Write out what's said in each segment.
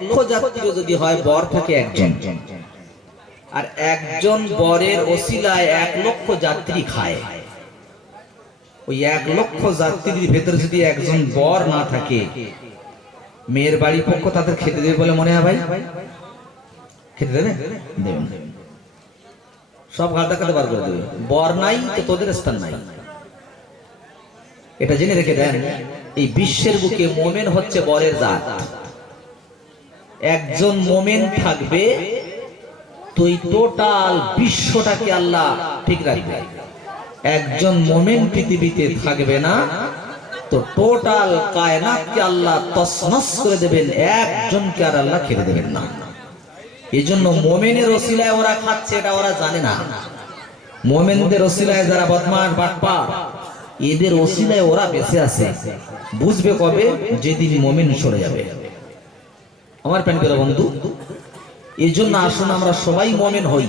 লক্ষ যাত্রী যদি হয়, বর থাকে একজন, আর একজন বরের ওসিলায় 1 লক্ষ যাত্রী খায়। ওই 1 লক্ষ যাত্রীর ভেতরে যদি একজন বর না থাকে, মেয়ের বাড়ির পক্ষ তাদের খেতে দেবে বলে মনে হয়? ভাই খেতে দেবে? দেবেন। সব ঘাটা কাটে বার করে দেবে। বর নাই তো তোদের স্থান নাই। এটা জেনে রেখে দেন, এই বিশ্বের বুকে মোমেন হচ্ছে বরের জাত। একজন মোমেন থাকবে তো এই টোটাল বিশ্বটাকে আল্লাহ ঠিক রাখবে। একজন মোমেন পৃথিবীতে থাকবে না তো টোটাল কায়নাতকে আল্লাহ তছনছ করে দেবেন, একজনকে আর আল্লাহ খেতে দেবেন না। এই জন্য মোমেনের ওসিলায় ওরা খাচ্ছে, এটা ওরা জানে না। মোমেনদের ওসিলায় যারা বদমাশ বাটপার, এদের ওসিলায় ওরা বেঁচে আছে। বুঝবে কবে? যেদিন মোমেন সরে যাবে। আমার প্রাণপ্রিয় বন্ধু, এই জন্য আসুন আমরা সবাই মোমেন হই,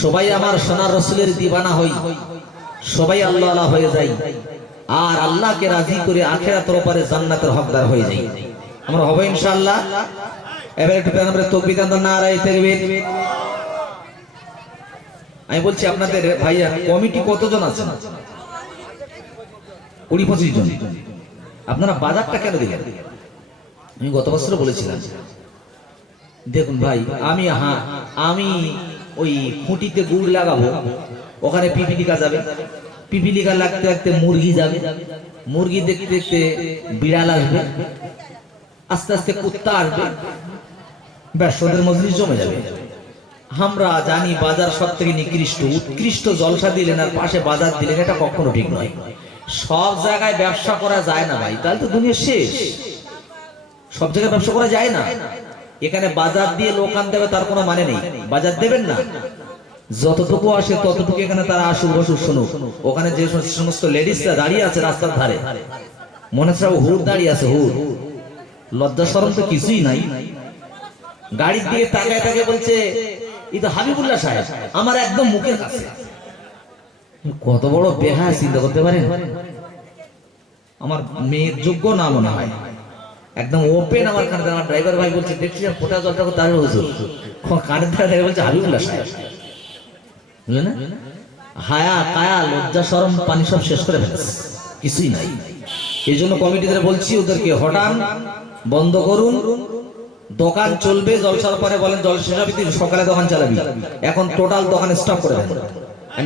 সবাই আমার সোনার রসুলের দিবানা হই, সবাই আল্লাহ আল্লাহ হয়ে যাই, আর আল্লাহকে রাজি করে আখিরাতের উপরে জান্নাতের হকদার হয়ে যাই। আমরা হবে ইনশাআল্লাহ। এবার একটু আমরা তাকবীর দেন, নারায়ে তাকবীর। আমি বলছি আপনাদের ভাইয়া কমিটি কতজন আছেন? 20-25 জন। আপনারা বাজারটা কেন দিলেন? আমি গত বছর বলেছিলাম, দেখুন ভাই, আমি ওই খুঁটিতে গুড় লাগাবো, ওখানে পিপিলিকা যাবে, পিপিলিকা লাগতে লাগতে মুরগি যাবে, মুরগি দেখতে দেখতে বিড়াল আসবে, আস্তে আস্তে কুত্তা আসবে, ব্যাস ওদের মজলিস জমে যাবে। আমরা জানি বাজার সব থেকে নিকৃষ্ট, উৎকৃষ্ট জলসা দিলেন আর পাশে বাজার দিলেন, এটা কখনো ঠিক নয়। সব জায়গায় ব্যবসা করা যায় না ভাই, তাহলে তো দুনিয়া শেষ। সব জায়গায় ব্যবসা করা যায় না। এখানে বাজার দিয়ে লোক আনতে হবে তার কোনো মানে নেই। বাজার দেবেন না, যতটুকু আসে ততটুকু এখানে তারা আসুক, বসুক, শুনুক। ওখানে যে সমস্ত লেডিসরা দাঁড়িয়ে আছে রাস্তার ধারে, মনে হচ্ছে হুর দাঁড়িয়ে আছে, হুর। লজ্জা শরম তো কিছুই নাই। গাড়ির দিকে তাকায় তাকে বলছে, এই তো হাবিবুল্লাহ সাহেব, আমার একদম মুখের কাছে। কত বড় বেহায়া, চিন্তা করতে পারেন? আমার মেয়ের যোগ্য না মনে হয়, একদম ওপেন আমার কানে। আমার ড্রাইভার ভাই বলছে, দেখছি ফোটা জলটা তার হুজুর, কানের ধারে বলছে হাবিবুল্লাহ সাহেব। বুঝলেন না? হায়া কায়া লজ্জা শরম পানি সব শেষ করে ফেলেছে, কিছুই নাই। এই জন্য কমিটিদের বলছি, ওদেরকে হটান, বন্ধ করুন। দোকান চলবে জলসার পরে বলেন জল শেষ হবে, সকালে দোকান চালাবি, এখন টোটাল দোকান স্টপ করে দেন,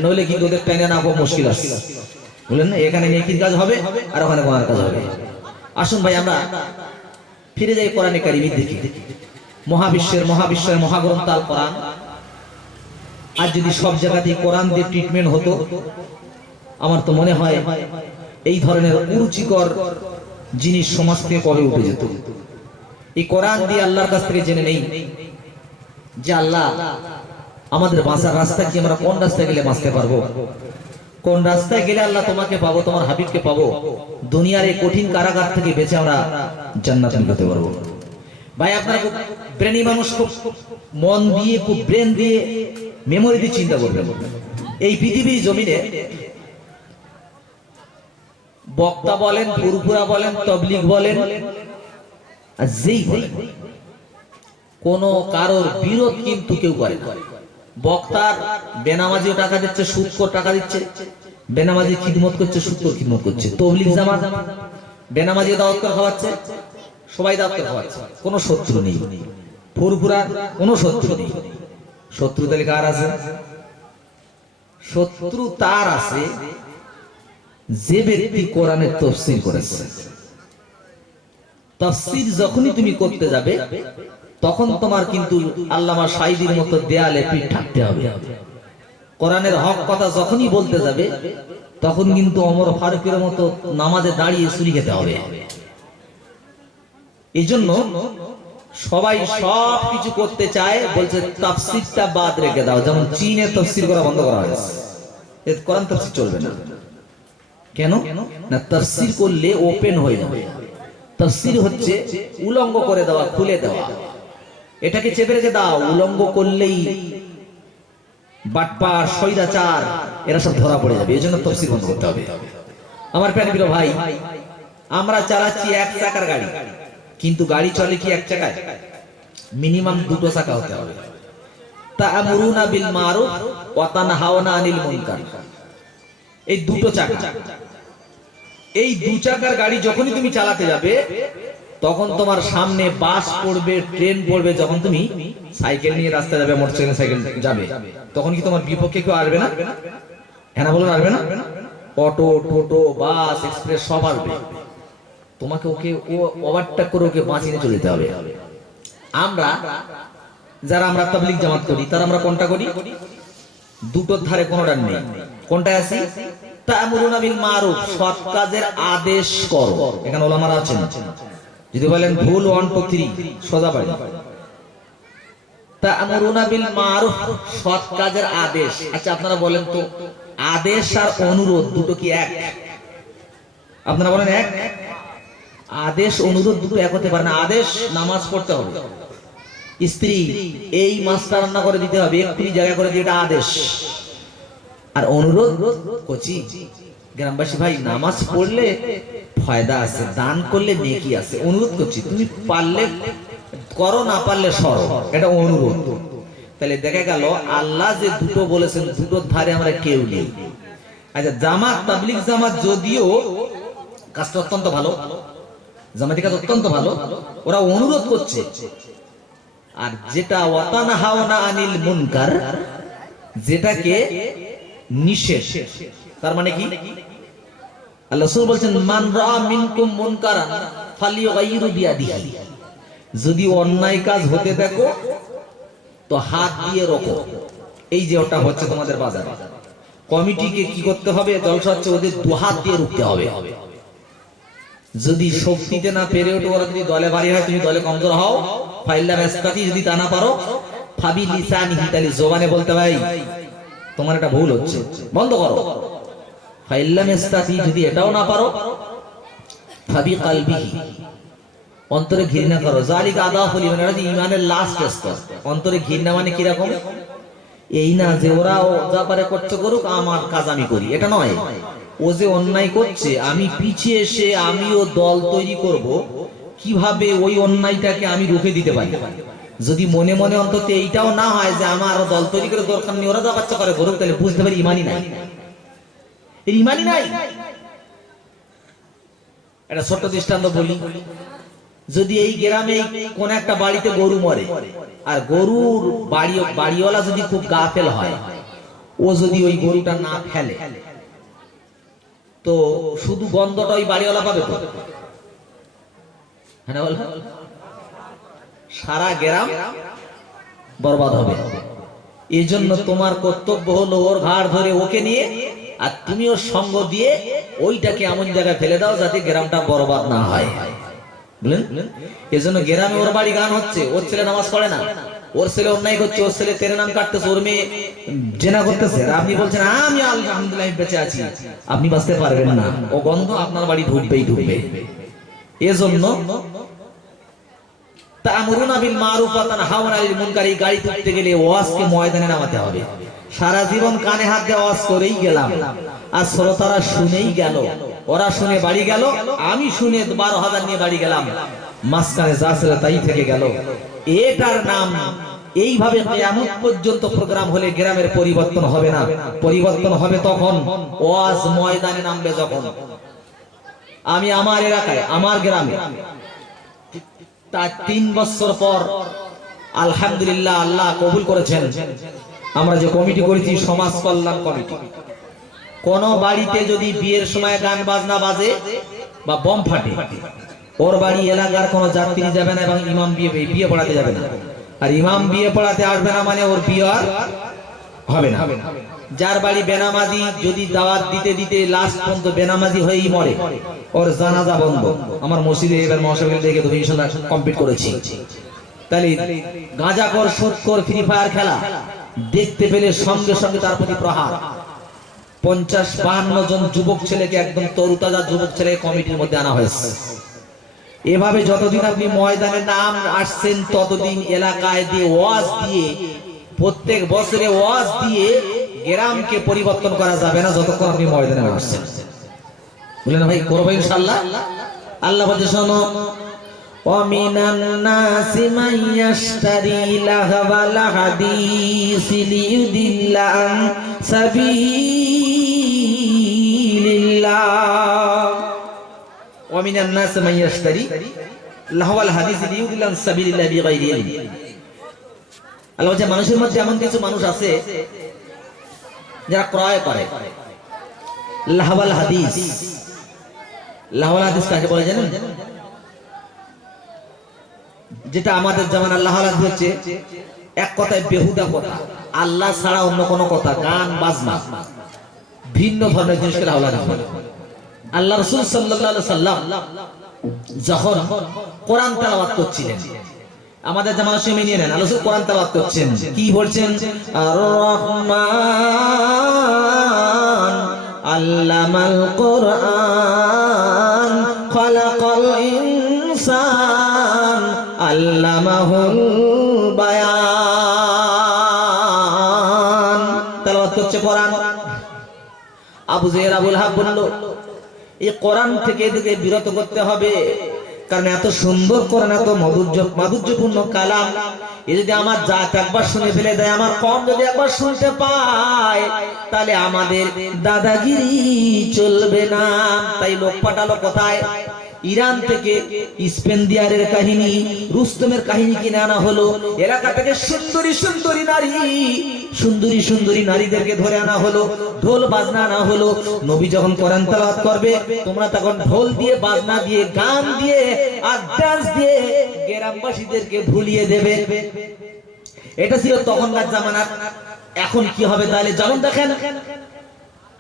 নইলে কিন্তু ওদের টেনে না খুব মুশকিল আছে। বুঝলেন না? এখানে নেকির কাজ হবে আর ওখানে গুনাহের কাজ হবে। আসুন ভাই আমরা ফিরে যাই কোরআনে কারিমের দিকে। মহাবিশ্বের মহাগ্রন্থ আল কোরআন। আর যদি সব জায়গাতেই কোরআন দিয়ে ট্রিটমেন্ট হতো, আমার তো মনে হয় এই ধরনের কুরুচিকর জিনিস সমাজ থেকে কবে উঠে যেত। এই কোরআন দিয়ে আল্লাহর কাছ থেকে জেনে নেই যে আল্লাহ আমাদের বাঁচার রাস্তা কি, আমরা কোন রাস্তায় গেলে বাঁচতে পারবো, কোন রাস্তায় গেলে আল্লাহ তোমাকে পাবো, তোমার হাবিবকে পাবো, দুনিয়ার এই কঠিন কারাগার থেকে বেঁচে আমরা জান্নাতে যেতে পারবো। ভাই আপনারা খুব ব্রেনি মানুষ, খুব মন দিয়ে, খুব ব্রেন দিয়ে, মেমোরি দিয়ে চিন্তা করবেন। এই পৃথিবীর জমিনে বক্তা বলেন, ফুরফুরা বলেন, তবলিগ বলেন, আর যেই বলেন, কোন কারোর বিরোধ কিন্তু কেউ করে না। বক্তার বেনামাজিও টাকা দিচ্ছে, সুদখোর টাকা দিচ্ছে, বেনামাজি খিদমত করছে, সুদখোর খিদমত করছে। তবলিগ জামাত বেনামাজি দাওয়াত করে খাওয়াচ্ছে, সবাই দাওয়াত করে খাওয়াচ্ছে, কোনো শত্রু নেই। ফুরফুরার কোনো শত্রু নেই। শত্রু তাহলে কার আছে? শত্রু তার আছে যে ব্যক্তি কোরআনের তাফসীর করেছে। তাফসীর যখনই তুমি করতে যাবে তখন তোমার কিন্তু আল্লামা সাঈদীর মতো দেয়ালে পিঠ ঠাকতে হবে। কোরআনের হক কথা যখনই বলতে যাবে তখন কিন্তু ওমর ফারুকের মতো নামাজে দাঁড়িয়ে ছুরি খেতে হবে। এই জন্য সবাই সব কিছু করতে চায়, বলছে তাফসীরটা বাদ রেখে দাও। যেমন চীনে তাফসীর করা বন্ধ করা হয়েছে, এর কোরআন তাফসীর চলবে না। কেন না? তাফসীর করলে ওপেন হয়ে যাবে। তাফসীর হচ্ছে উলঙ্গ করে দেওয়া, খুলে দেওয়া, এটাকে চেপে রেখে দাও। উলঙ্গ করলেই বাটপার, শৈরাচার এরা সব ধরা পড়ে যাবে। এই জন্য তাফসীর বন্ধ করতে হবে। আমার প্রিয় ভাই, আমরা চালাচ্ছি 1 চাকার গাড়ি, কিন্তু গাড়ি চলে কি এক চাকায়? মিনিমাম দুটো চাকা হতে হবে। তা'মুরুনা বিল মারুফ ওয়া তানহাউনা আনিল মুনকার, এই দুটো চাকা। এই দু চাকার গাড়ি যখনই তুমি চালাতে যাবে তখন তোমার সামনে বাস পড়বে, ট্রেন পড়বে। যখন তুমি সাইকেল নিয়ে রাস্তায় যাবে, মোটরসাইকেল সাইকেল যাবে, তখন কি তোমার বিপক্ষে কেউ আসবে না? হ্যাঁ না বলুন, আসবে না? অটো, টোটো, বাস, এক্সপ্রেস সব আসবে। তোমাকে ওকে ওভারটেক করে ওকে বাঁচিয়ে চলে যেতে হবে। আমরা যারা আমরা তাবলীগ জামাত করি তারা আমরা কোনটা করি? দুটোর ধারে কোনোটা নেই। কোনটায় আছি? তা'মুরুনা বিল মারুফ, সৎ কাজের আদেশ করো। এখানে ওলামারা আছেন, যদি বলেন ভুল 1 2 3 সোজা পারি। তা'মুরুনা বিল মারুফ, সৎ কাজের আদেশ। আচ্ছা আপনারা বলেন তো, আদেশ আর অনুরোধ দুটো কি এক? আপনারা বলেন এক? আদেশ অনুরোধ দুটো এক হতে পারে না। আদেশ নামাজ পড়তে হবে, স্ত্রী এই মাছটা রান্না করে দিতে হবে, একটু জায়গা করে দিয়ে, এটা আদেশ। আর অনুরোধ কচি গ্রামবাসী ভাই, নামাজ পড়লে ফায়দা আছে, দান করলে নেকি আছে, অনুরোধ করছি তুমি পারলে করো, না পারলে সরো, এটা অনুরোধ। তাহলে দেখা গেল আল্লাহ যে দুটো বলেছেন দুটোর ধারে আমরা কেউ নেই। আচ্ছা জামাত, তাবলীগ জামাত যদিও কাজটা অত্যন্ত ভালো, জামাতি কাজ অত্যন্ত ভালো, ওরা অনুরোধ করছে। আর যেটা ওয়া তানহাউনা আনিল মুনকার, যেটাকে নিষেধ, তার মানে কি? আল্লাহ রাসূল বলছেন মান রাআ মিনকুম মুনকারান ফালিয়ুগাইরু বিয়াদিহি, যদি অন্যায় কাজ হতে দেখো তো হাত দিয়ে রোখো। এই যে ওটা হচ্ছে তোমাদের বাজারে, কমিটিকে কি করতে হবে? জলসা হচ্ছে, ওদের দু হাত দিয়ে রুখতে হবে। যদি শক্তিতে না পেরে ওঠো, ওরা যদি দলে ভারী হয়, তুমি দলে কমজোর হও, ফাইল্লা মেসকাতি, যদি তা না পারো ফাবি লিসানিহি, তাহলে জবানে বলতে ভাই তোমার এটা ভুল হচ্ছে, বন্ধ করো। ফাইল্লা মেসকাতি, যদি এটাও না পারো ফাবি কালবিহি, অন্তরে ঘৃণা করো। জালিকা আদাফুল ঈমান, এটা ঈমানের লাস্ট স্তর। অন্তরে ঘৃণা মানে কি রকম? এই না যে ওরা যা পারে করতে করুক, আমার কাজ আমি করি, এটা নয়। ও যে অন্যায় করছে, আমি পিছিয়ে এসে আমিও দল তৈরি করব, কিভাবে ওই অন্যায়টাকে আমি রুখে দিতে পারি। যদি মনে মনে অন্তত এইটাও না হয় যে আমার দল তৈরি করে দরকার নেই, ওরা যা বাচ্চা করে করুক, তাহলে বুঝতে পারি ইমানই নাই, ইমানই নাই। এটা ছোট্ট দৃষ্টান্ত বলি, যদি এই গ্রামে কোন একটা বাড়িতে গরু মরে, আর গরুর বাড়িওয়ালা যদি খুব গাফেল হয়, ও যদি ওই গরুটা না ফেলে, তো শুধু গন্ধটা ওই বাড়িওয়ালা পাবে তো? হ্যাঁ বল, সারা গ্রাম বরবাদ হবে। এই জন্য তোমার কর্তব্য হলো ওর ঘাড় ধরে ওকে নিয়ে, আর তুমি ওর সঙ্গ দিয়ে ওইটাকে এমন জায়গায় ফেলে দাও যাতে গ্রামটা বরবাদ না হয়। বুঝলেন? এজন্য গ্রামে ওর বাড়ি গান হচ্ছে, ওর ছেলে নামাজ পড়ে না, ওর ছেলে অন্যায় করছে, ওর ছেলে তেরে নাম কাটতেছে, ওর মেয়ে জেনা করতেছে, আর আপনি বলছেন আমি আলহামদুলিল্লাহ বেঁচে আছি। আপনি বাঁচতে পারবেন না, ও গন্ধ আপনার বাড়ি ঢুকবেই ঢুকবে। এজন্য তা'মুরুনা বিল মারুফ ওয়া তানহাউনা আনিল মুনকার, এই গাড়ি তুলতে গেলে ওয়াজকে ময়দানে নামাতে হবে। সারা জীবন কানে হাত দিয়ে ওয়াজ করেই গেলাম, আর শ্রোতারা শুনেই গেল, ওরা শুনে বাড়ি গেল, আমি শুনে 12,000 নিয়ে বাড়ি গেলাম, মাঝখানে যা ছিল তাই থেকে গেল। এটার নাম এইভাবে কিয়ামত পর্যন্ত প্রোগ্রাম হলে গ্রামের পরিবর্তন হবে না। পরিবর্তন হবে তখন ওয়াজ ময়দানে নামবে যখন। আমি আমার এলাকায়, আমার গ্রামে তার 3 বছর পর আলহামদুলিল্লাহ আল্লাহ কবুল করেছেন, আমরা যে কমিটি করেছি সমাজ কল্যাণ কমিটি, কোন বাড়িতে যদি বিয়ের সময় গান বাজনা বাজে বা বম ফাটে, ওর বাড়ি এলাকার কোনো যাত্রী যাবে না, এবং ইমাম বিয়ে পড়াতে যাবে না। আর ইমাম বিয়ে পড়াতে আসবে না মানে ওর বিয়ে আর হবে না। যার বাড়ি বেনামাজি, যদি দাওয়াত দিতে দিতে লাস্ট পর্যন্ত বেনামাজি হয়েই মরে, ওর জানাজা বন্ধ। আমার মসজিদে এবার মহাসভা দেখে তো ইনশাআল্লাহ কমপ্লিট করেছি। তাহলে গাঁজাখোর, সুদখোর, ফ্রি ফায়ার খেলা দেখতে পেলে সঙ্গে সঙ্গে তার প্রতি প্রহার। 50-52 জন যুবক ছেলেকে, একদম তরুতাজা যুবক ছেলে কমিটির মধ্যে আনা হয়েছে। এভাবে যতদিন আপনি ময়দানে নাম আসছেন, ততদিন এলাকায় দিয়ে ওয়াজ দিয়ে, প্রত্যেক বছরে ওয়াজ দিয়ে গ্রামকে পরিবর্তন করা যাবে না যতক্ষণ আপনি ময়দানে না আসছেন। বুঝলেন ভাই? করবো ইনশাআল্লাহ। আল্লাহ বলছে শোনো, ومن الناس من يشتري لهو الحديث ليضل عن سبيل الله ومن الناس من يشتري لهو الحديث ليضل عن سبيل الله بغير علم আল্লাহ বলছে মানুষের মধ্যে এমন কিছু মানুষ আছে যারা ক্রয় করে লাহওয়াল হাদিস। লাহওয়াল হাদিস কাকে বলে জানেন? যেটা আমাদের জামানার লাহওয়াল হাদিস হচ্ছে এক কথায় বেহুদা কথা, আল্লাহ ছাড়া অন্য কোনো কথা, গান বাজনা, ভিন্ন ধরনের জিনিসকে লাহওয়াল হাদিস বলে। আল্লাহ রাসূল সাল্লাল্লাহু আলাইহি সাল্লাম যখন কোরআন তেলাওয়াত করছিলেন, আমাদের জামানা সময় নিয়ে নেন, আল্লাহ রাসূল কোরআন তেলাওয়াত করছেন, কি বলছেন? আর রহমান আল্লামাল কোরআন খালাকাল ইনসান আল্লামাহুল বায়ান। তেলাওয়াত করছে কোরআন। আবু জেহেল আবুল হাব বলল, এই কোরআন থেকে এদিকে বিরত করতে হবে, কারণ এত সুন্দর কোরআন, এত মাধুর্যপূর্ণ কালাম, এ যদি আমার জাত একবার শুনে ফেলে দেয়, আমার কম যদি একবার শুনতে পায়, তাহলে আমাদের দাদাগিরি চলবে না। তাই লোক পাঠালো কোথায়? ইরান থেকে স্পেন্দিয়ারের কাহিনী, রুস্তমের কাহিনী কিনে আনা হলো। এলাকা থেকে সুন্দরী সুন্দরী নারী, সুন্দরী সুন্দরী নারীদেরকে ধরে আনা হলো, ঢোল বাজনা আনা হলো। নবী যখন কোরআন তেলাওয়াত করবে, তোমরা তখন ঢোল দিয়ে, বাজনা দিয়ে, গান দিয়ে আর ডান্স দিয়ে গ্রামবাসীদেরকে ভুলিয়ে দেবে। এটা ছিল তখনকার জামানার। এখন কি হবে তাহলে? যেমন দেখেন,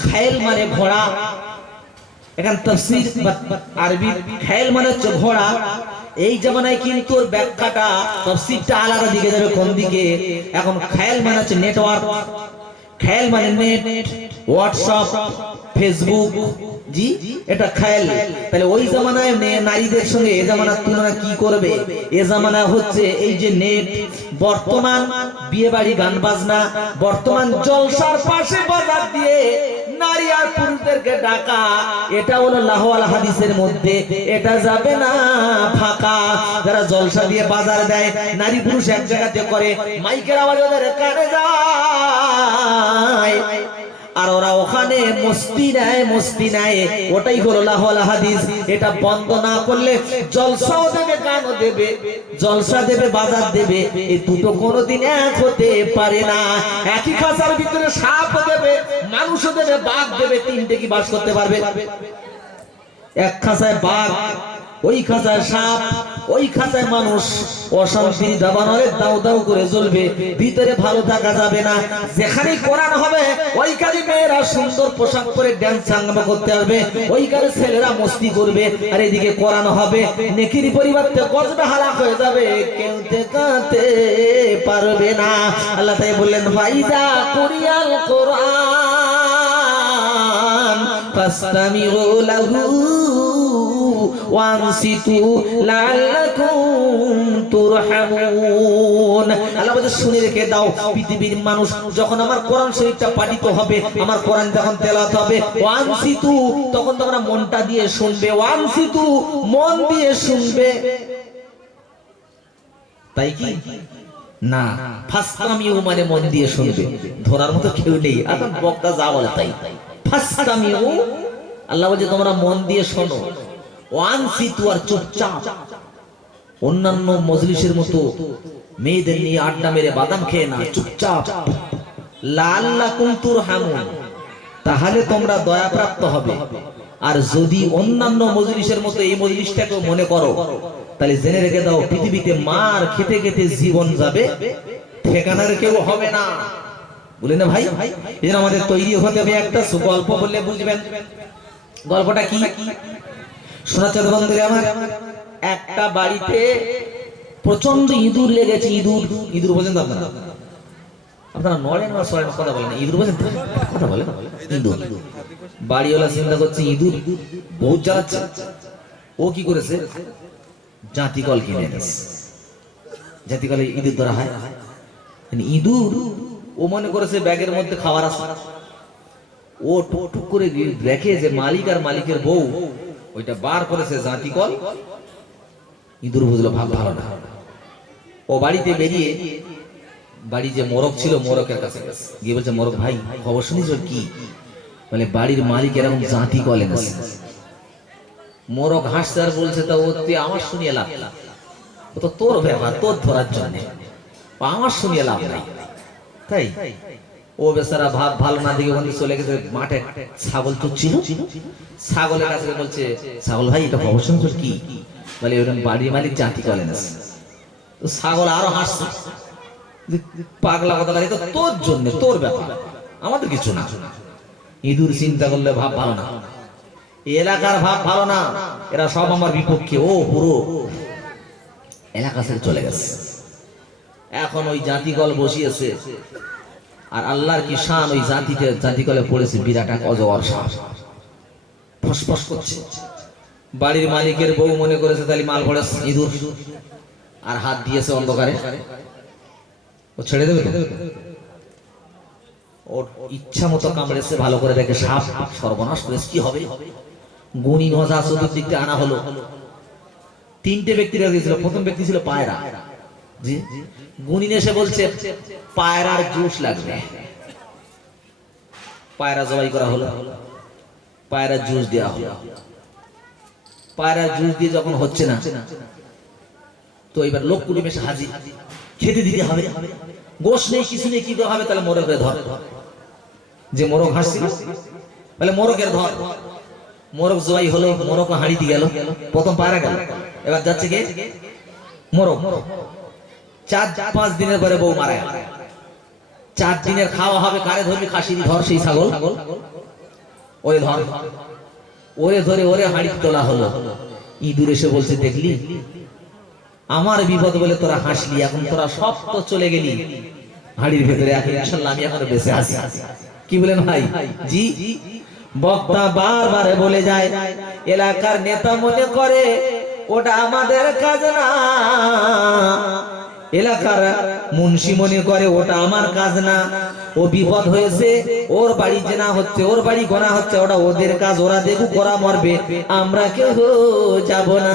খায়েল মানে ঘোড়া, এখন তাফসীর আরবি খায়েল মানে হচ্ছে ঘোড়া। এই জামানায় কিন্তু ওর ব্যাখ্যাটা, তাফসীরটা আলাদা দিকে যাবে। কোন দিকে? এখন খায়েল মানে হচ্ছে নেটওয়ার্ক, খায়েল মানে নেট, হোয়াটসঅ্যাপ, ফেসবুক, জি এটা খায়েল। তাহলে ওই জামানায় নারীদের সঙ্গে এ জামানার তুলনা কি করবে? এ জামানা হচ্ছে এই যে নেট, বর্তমান বিয়ে বাড়ি, গান বাজনা, বর্তমান জলসার পাশে বাজার দিয়ে নারী আর পুরুষদেরকে ডাকা, এটা হলো লাহওয়াল হাদিসের মধ্যে। এটা যাবে না, ফাঁকা। যারা জলসা দিয়ে বাজার দেয়, নারী পুরুষ এক জায়গাতে করে, মাইকের আওয়াজ ওদের কানে যায়, আর ওরা ওখানে মস্তি নেয়, মস্তি নেয়। ওটাই হলো লাহওয়াল হাদিস। এটা বন্ধ না করলে জলসাও দেবে, গানও দেবে, জলসা দেবে, বাজার দেবে, এই দুটো কোনোদিন এক হতে পারে না। একই খাঁচার ভিতরে সাপ দেবে, মানুষও দেবে, বাঘ দেবে, তিনটে কি বাস করতে পারবে? এক খাঁচায় বাঘ, ওই খাঁচায় সাপ, ওই খাঁচায় মানুষ, অশান্তি দাবানলে দাউ দাউ করে জ্বলবে, ভিতরে ভালো থাকা যাবে না। যেখানে কোরআন হবে, ওইখানে মেয়েরা সুন্দর পোশাক পরে ড্যান্স হাঙ্গামা করতে আসবে, ওইখানে ছেলেরা মস্তি করবে। আর এদিকে কোরআন হবে, নেকির পরিবর্তে গজবে হালাক হয়ে যাবে, কেউ টেকাতে পারবে না। আল্লাহ তাই বললেন, ফাইদা কুরিয়াল কোরআন ফাসতামিউ লাহু ওয়ানসিতু লাআল্লাকুম তুরহামুন। আল্লাহ বলে, শুনে রেখে দাও, পৃথিবীর মানুষ যখন আমার কোরআন শরীফটা পাঠিত হবে, আমার কোরআন যখন তেলাওয়াত হবে, ওয়ানসিতু, তখন তোমরা মনটা দিয়ে শুনবে, ওয়ানসিতু, মন দিয়ে শুনবে। তাই কি না? ফাসতামিউ মানে মন দিয়ে শুনবে। ধরার মতো কেউ নেই, এখন বক্তা যা বলে তাই। ফাসতামিউ, আল্লাহ বলে তোমরা মন দিয়ে শোনো। ওয়ানসিতু, আর চুপচাপ। অন্যান্য মজলিসের মতো মেয়েদের নিয়ে আড্ডা মেরে বাদাম খেয়ে না, চুপচাপ। লাআল্লাকুম তুরহামুন, তাহলে তোমরা দয়াপ্রাপ্ত হবে। আর যদি অন্যান্য মজলিসের মতো এই মজলিসটাকে মনে করো, তাহলে জেনে রেখে দাও, পৃথিবীতে মার খেতে খেতে জীবন যাবে, ঠিকানার কেউ হবে না। বলে না ভাই, এই জন্য আমাদের তৈরি হতে হবে। একটা গল্প বললে বুঝবেন। গল্পটা কি শোনাচ্ছেন বন্ধুরা আমার? একটা বাড়িতে প্রচন্ড ইঁদুর লেগেছে। ইঁদুর বোঝেন আপনারা? আপনারা নড়েন বা সরেন, কথা বলেন। ইঁদুর বোঝেন? কথা বলেন। ইঁদুর, বাড়িওয়ালা চিন্তা করছে ইঁদুর বহুত জ্বালাচ্ছে। ও কি করেছে? জাঁতি কল কিনে এনেছে। জাঁতি কলে ইঁদুর ধরা হয়। ইঁদুর ও মনে করেছে ব্যাগের মধ্যে খাবার আছে। ও টুক করে দেখে যে মালিক আর মালিকের বউ ওইটা বার করেছে জাঁতি কল, ইঁদুর বুঝলো ভাব ভালো না। ও বাড়িতে বেরিয়ে বাড়ি যে মোরগ ছিল মোরকের কাছে গিয়ে বলছে, মোরগ ভাই খবর শুনিস কি? বলে বাড়ির মালিক এরকম জাতি কলে না। মোরগ হাসছে আর বলছে, তা ও তুই আমার শুনিয়ে লাভ, ও তো তোর ব্যাপার, তোর ধরার জন্য, আমার শুনিয়ে লাভ নাই। তাই ও বেচারা ভাব ভালো না দিকে ওখানে চলে গেছে, মাঠে ছাগল চুচ্ছিল, ছাগলের কাছে বলছে, ছাগল ভাই এটা খবর শুনছ কি? বলে ওরকম বাড়ির মালিক জাতি কলে না। তো ছাগল আরো হাসছে, পাগলা কথা লাগে, তো তোর জন্য, তোর ব্যাপার, আমাদের কিছু না। ইঁদুর চিন্তা করলে ভাব ভালো না, এলাকার ভাব ভালো না, এরা সব আমার বিপক্ষে, ও পুরো এলাকা থেকে চলে গেছে। এখন ওই জাতিকল বসিয়েছে, আর আল্লাহর কি শান, ওই জাতিকলে পড়েছে বিরাট এক অজগর সাপ, ফসফস করছে। বাড়ির মালিকের বউ মনে করেছে তাহলে মাল পড়ে ইঁদুর, আর হাত দিয়েছে অন্ধকারে, ও ছেড়ে দেবে তো? ওর ইচ্ছা মতো কামড়েছে, ভালো করে দেখে সাপ, সর্বনাশ করেছে, কি হবে? গুণী মজা চতুর্দিক থেকে আনা হলো। তিনটে ব্যক্তি রেখেছিল, প্রথম ব্যক্তি ছিল পায়রা। জি, গুণী এসে বলছে পায়রার জুস লাগবে। পায়রা জবাই করা হলো, পায়রার জুস দেওয়া হলো। পায়রার জুস দিয়ে যখন হচ্ছে না, তো এবার লোক কুটুম এসে হাজির, খেতে দিতে হবে, গোশ নেই কিছু নেই, কি হবে? তাহলে মোরগের ধর, যে মোরগ হাসছিল বলে মোরগের ধর। মোরগ জবাই হলো, মোরগ হাঁড়িতে গেল, প্রথম পায়রা গেল, এবার যাচ্ছে কে? মোরগ। 4-5 দিনের পরে বউ মারা গেল। 4 দিনের খাওয়া হবে, কারে ধরবি? খাসির ধর, সেই ছাগল, ওরে ধর, ওরে ধরে ওরে হাঁড়িতে তোলা হলো। ইঁদুর এসে বলছে, দেখলি আমার বিপদ বলে তোরা হাসলি, এখন তোরা সব তো চলে গেলি হাড়ির ভেতরে, এখন ইনশাআল্লাহ আমি এখনো বেঁচে আছি। কি বলেন ভাই? জি, বক্তা বারবার বলে যায়, এলাকার নেতা মনে করে ওটা আমাদের কাজ না, এলাকার মুন্সি মনে করে ওটা আমার কাজ না, ও বিপদ হয়েছে, ওর বাড়ি জেনা হচ্ছে, ওর বাড়ি গোনা হচ্ছে, ওটা ওদের কাজ, ওরা দেখুক, ওরা মরবে, আমরা কেউ যাব না।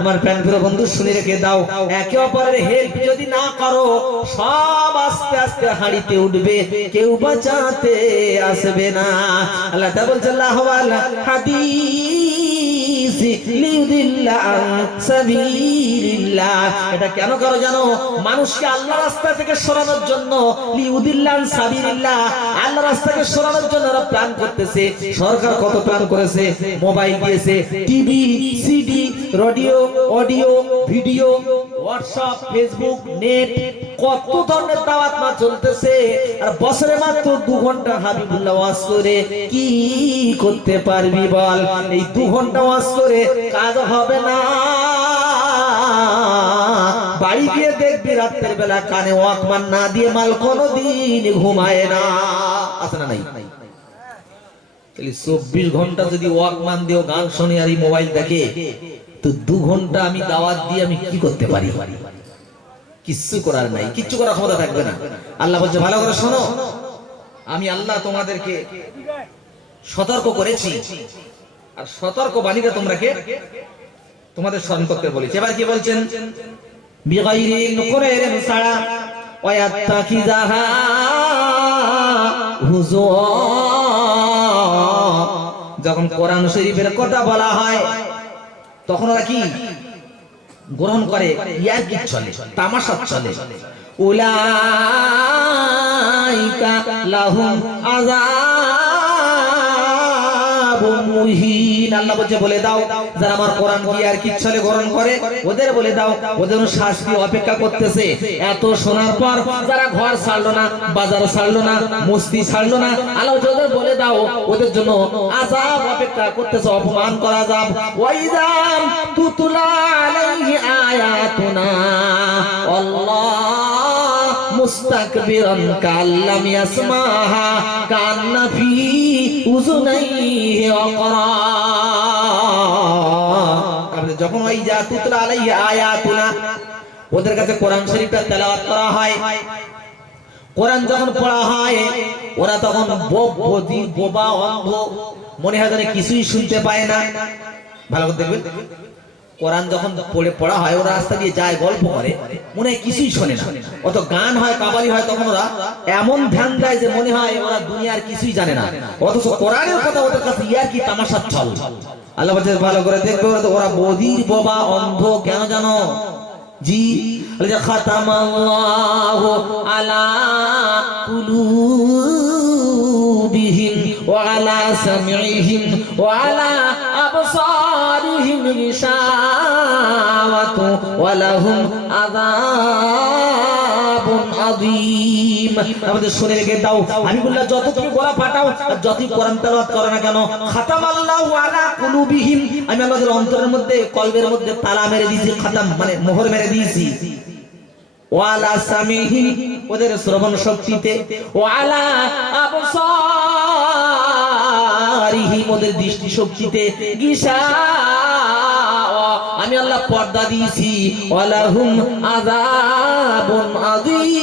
আমার প্রাণপ্রিয় বন্ধু শুনে রেখে দাও, একে অপরের হেল্প যদি না করো, সব আস্তে আস্তে হাঁড়িতে উঠবে, কেউ বাঁচাতে আসবে না। আল্লাহ তা বলছে, আল্লাহ ওয়ালা হাদিস লিউদিল্লা আন সাবিলিল্লাহ। এটা কেন করো জানো? মানুষকে আল্লাহর রাস্তা থেকে সরানোর জন্য, লিউদিল্লা আন সাবিলিল্লাহ, আল্লাহর রাস্তা থেকে সরানোর জন্য ওরা প্ল্যান করতেছে। সরকার কত প্ল্যান করেছে, মোবাইল দিয়েছে, TV, CD, radio, audio, video, WhatsApp, Facebook, net, কত ধরনের দাওয়াত মা চলতেছে। আর বছরে মাত্র 2 ঘন্টা হাবিবুল্লাহ ওয়াজ করে কি করতে পারবি বল? এই 2 ঘন্টা ওয়াজ করে কাজ হবে না। বাড়ি গিয়ে দেখবি রাতের বেলা কানে ওয়াকমান না দিয়ে মাল কোনোদিন ঘুমায় না, আছে না নাই? 24 ঘন্টা যদি ওয়াকমান দিও গান শুনে আর এই মোবাইল দেখে, তো 2 ঘন্টা আমি দাওয়াত দিয়ে আমি কি করতে পারি? কিচ্ছু করার নাই, কিচ্ছু করার ক্ষমতা থাকবে না। আল্লাহ বলছে, ভালো করে শোনো, আমি আল্লাহ তোমাদেরকে সতর্ক করেছি, আর সতর্ক বাণীটা তোমরাকে তোমাদের স্মরণ করতে বলেছি। এবার কি বলছেন? বিগাইরি নুকরের সারা ওয়ায়াত্তাকিজাহা হুজুয়া। যখন কোরআন শরীফের কথা বলা হয়, তখন ওরা কি গ্রহণ করে? ইয়ারকি চলে, তামাশা চলে। উলাইকা লাহুম আযাবুম মুহিন। আল্লাহ বলছে, বলে দাও যারা আমার কোরআন কি আর কি চলে গ্রহণ করে, ওদের বলে দাও ওদের শাস্তি অপেক্ষা করতেছে। এত শোনার পর যারা ঘর ছাড়লো না, বাজার ছাড়লো না, মস্তি ছাড়লো না, আল্লাহ ওদের বলে দাও ওদের জন্য আযাব অপেক্ষা করতেছে, অপমান করা যাব। ওয়াইদাম তুতলা আলাইহি আয়াতুনা আল্লাহ মুস্তাকবিরান কাল্লাম ইয়াসমাহা কান্না ফি উযুনাইহি ওয়াকরা। যখন ওই যা তুতলা আলাইহি আয়াতুনা, ওদের কাছে কোরআন শরীফটা তেলাওয়াত করা হয়, কোরআন যখন পড়া হয়, ওরা তখন বোবা, অন্ধ, মনে হয় যেন কিছুই শুনতে পায় না। ভালো করে দেখবেন, কোরআন যখন পড়া হয় ওরা রাস্তা দিয়ে যায় গল্প করে মনে হয় কিছুই শোনে না, অত গান হয় কাবালি হয় তখন ওরা এমন ধ্যান দেয় যে মনে হয় ওরা দুনিয়ার কিছুই জানে না, অথচ কোরআনের কথা ওদের কাছে ইয়ার কি তামাশার ছল। আল্লাহ বলছে ভালো করে দেখবে ওরা বধির বোবা অন্ধ কেন জানো? জি খাতামাল্লাহু আলা কুলুবিহিম ওয়া আলা সামিইহিম ওয়া আলা আবসারিহিম গিশাওয়াতু ওয়া লাহুম আযাবুন আযীম। আমাদের শুনে রেখে দাও, আমি বললাম যত তুমি গলা ফাটাও আর যতই কোরআন তেলাওয়াত করো না কেন, খাতামাল্লাহু আলা কুলুবিহিম, আমি আমাদের অন্তরের মধ্যে কলবের মধ্যে তালা মেরে দিয়েছি, খাতাম মানে মোহর মেরে দিয়েছি, ওয়ালা সামিহি ওদের শ্রবণ শক্তিতে, ওয়ালা আবসারিহি ওদের দৃষ্টি শক্তিতে, গিশাওয়া আমি আল্লাহ পর্দা দিয়েছি, ওয়ালাহুম আযাবুন আযীম,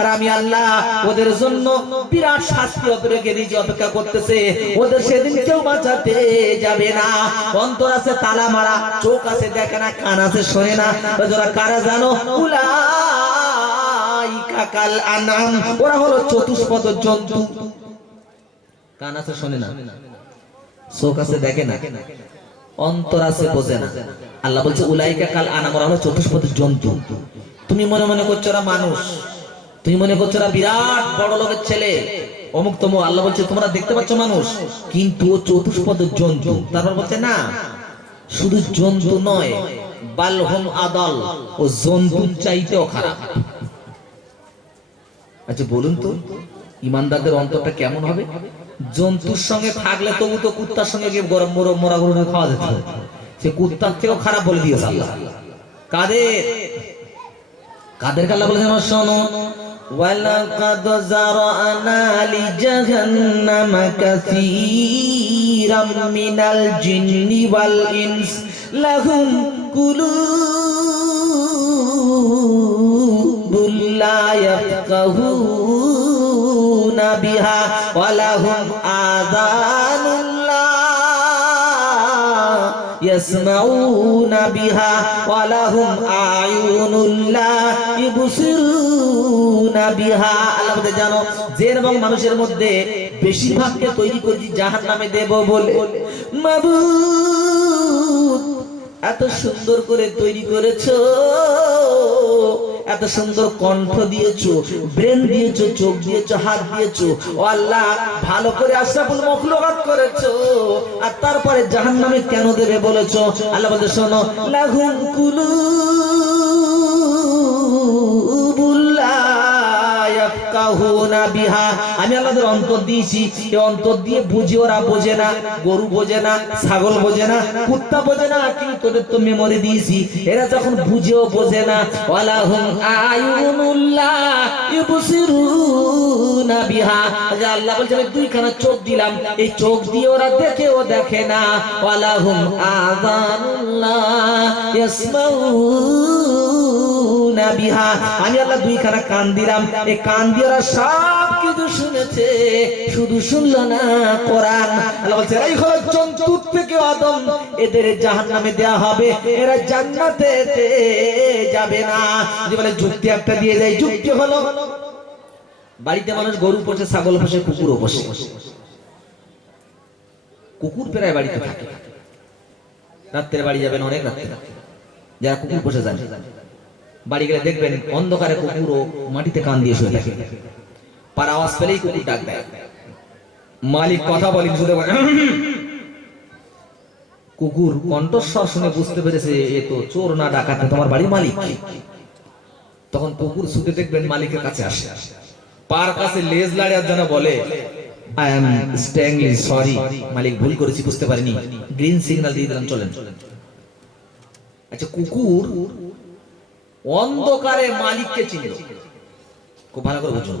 আর আমি আল্লাহ ওদের জন্য বিরাট শাস্তি রেখে দিয়েছি, অপেক্ষা করতেছে, ওদের সেদিন কেউ বাঁচাতে যাবে না। অন্তর আছে তালা মারা, চোখ আছে দেখে না, কান আছে শোনে না, যারা কারা জানো, উলাইকা কাল আনআম, ওরা হলো চতুষ্পদ জন্তু। কান আছে শোনে না, চোখ আছে দেখে না, অন্তর আছে বোঝে না। আল্লাহ বলছে উলাইকা কাল আনআম, ওরা হলো চতুষ্পদ জন্তু। তুমি মনে মনে করছো ওরা মানুষ, তুমি মনে করছো ওরা বিরাট বড় লোকের ছেলে অমুক তমুক। আল্লাহ বলছে তোমরা দেখতে পাচ্ছ মানুষ, কিন্তু ও চতুষ্পদ জন্তু। তারপর বলছে না শুধু জন্তু নয়, বালহুম আদাল, ও জন্তুর চাইতেও খারাপ। আচ্ছা বলুন তো ইমানদারদের অন্তরটা কেমন হবে? জন্তুর সঙ্গে থাকলে তবু তো কুত্তার সঙ্গে গিয়ে গরম মোরা গরু খাওয়া যেত, সে কুত্তার থেকেও খারাপ বলে দিয়েছে আল্লাহ। কাদের আল্লাহ বলেছেন শোনো, ওয়ালাকাদ যারানা লিজাহান্নামা কাসীরাম মিনাল জিন্নি ওয়াল ইনস লাহুম কুলুবুন লা ইয়াফকাহুনা বিহা ওয়া লাহুম আযানুন লা ইয়াসমাউনা বিহা ওয়া লাহুম আয়ুনুন লা ইবসিরুনা বিহা। আল্লাহ বলে জানো জিন এবং মানুষের মধ্যে বেশিরভাগকে তৈরি করেছি জাহান্নামে দেব বলে। মাবুদ এত সুন্দর করে তৈরি করেছো, এত সুন্দর কণ্ঠ দিয়েছো, ব্রেন দিয়েছো, চোখ দিয়েছো, হাত দিয়েছো, ও আল্লাহ ভালো করে আশরাফুল মাখলুকাত করেছো, আর তারপরে জাহান্নামে কেন দেবে বলেছো? আল্লাহ বলে শোনো, লাহুম কুলুবুন লা ইয়াফকাহুনা বিহা, আমি আল্লাহদের অন্তর দিয়েছি, এই অন্তর দিয়ে বুঝে ওরা বোঝে না, গরু বোঝে না, ছাগল বোঝে না, কুত্তা বোঝে না, কিন্তু তোদের তো মেমোরি দিয়েছি, এরা যখন বুঝেও বোঝে না। ওয়ালাহুম আয়ুনুন লা ইবসিরুনা বিহা, আল্লাহ বলছে আমি দুইখানা চোখ দিলাম, এই চোখ দিয়ে ওরা দেখেও দেখে না। ওয়ালাহুম আযানুন লা ইয়াসমাউনা বিহা, আমি আল্লাহ দুইখানা কান দিলাম, এই কান দিয়ে ওরা সব কিছু শুনেছে, শুধু শুনলো না কোরআন। আল্লাহ বলছে এই হলো জন্তুর থেকে আদম, এদের জাহান্নামে দেয়া হবে, এরা জান্নাতে যাবে না। যদি বলে যুক্তি একটা দিয়ে যায়, যুক্তি হলো বাড়িতে মানুষ গরু পোষে, ছাগল পোষে, কুকুরও পোষে, কুকুর প্রায় বাড়িতে থাকে, রাত্রে বাড়ি যাবেন অনেক রাত্রে, যারা কুকুর পোষে যান বাড়ি গেলে দেখবেন অন্ধকারে কুকুরও মাটিতে কান দিয়ে শুয়ে থাকে, পার আওয়াজ পেলেই কুকুর ডাক দেয়, মালিক কথা বলেন শুধু কুকুর কণ্ঠস্বর শুনে বুঝতে পেরেছে এ তো চোর না ডাকাত, তোমার বাড়ির মালিক। তখন কুকুর শুতে দেখবেন মালিকের কাছে আসে, পার কাছে লেজ লাড়িয়ে যেন বলে আই এম স্ট্যাংলি সরি, মালিক ভুল করেছি, বুঝতে পারিনি, গ্রিন সিগন্যাল দিয়ে দিলাম, চলেন। আচ্ছা কুকুর অন্ধকারে মালিককে চিনল, খুব ভালো করে বুঝুন।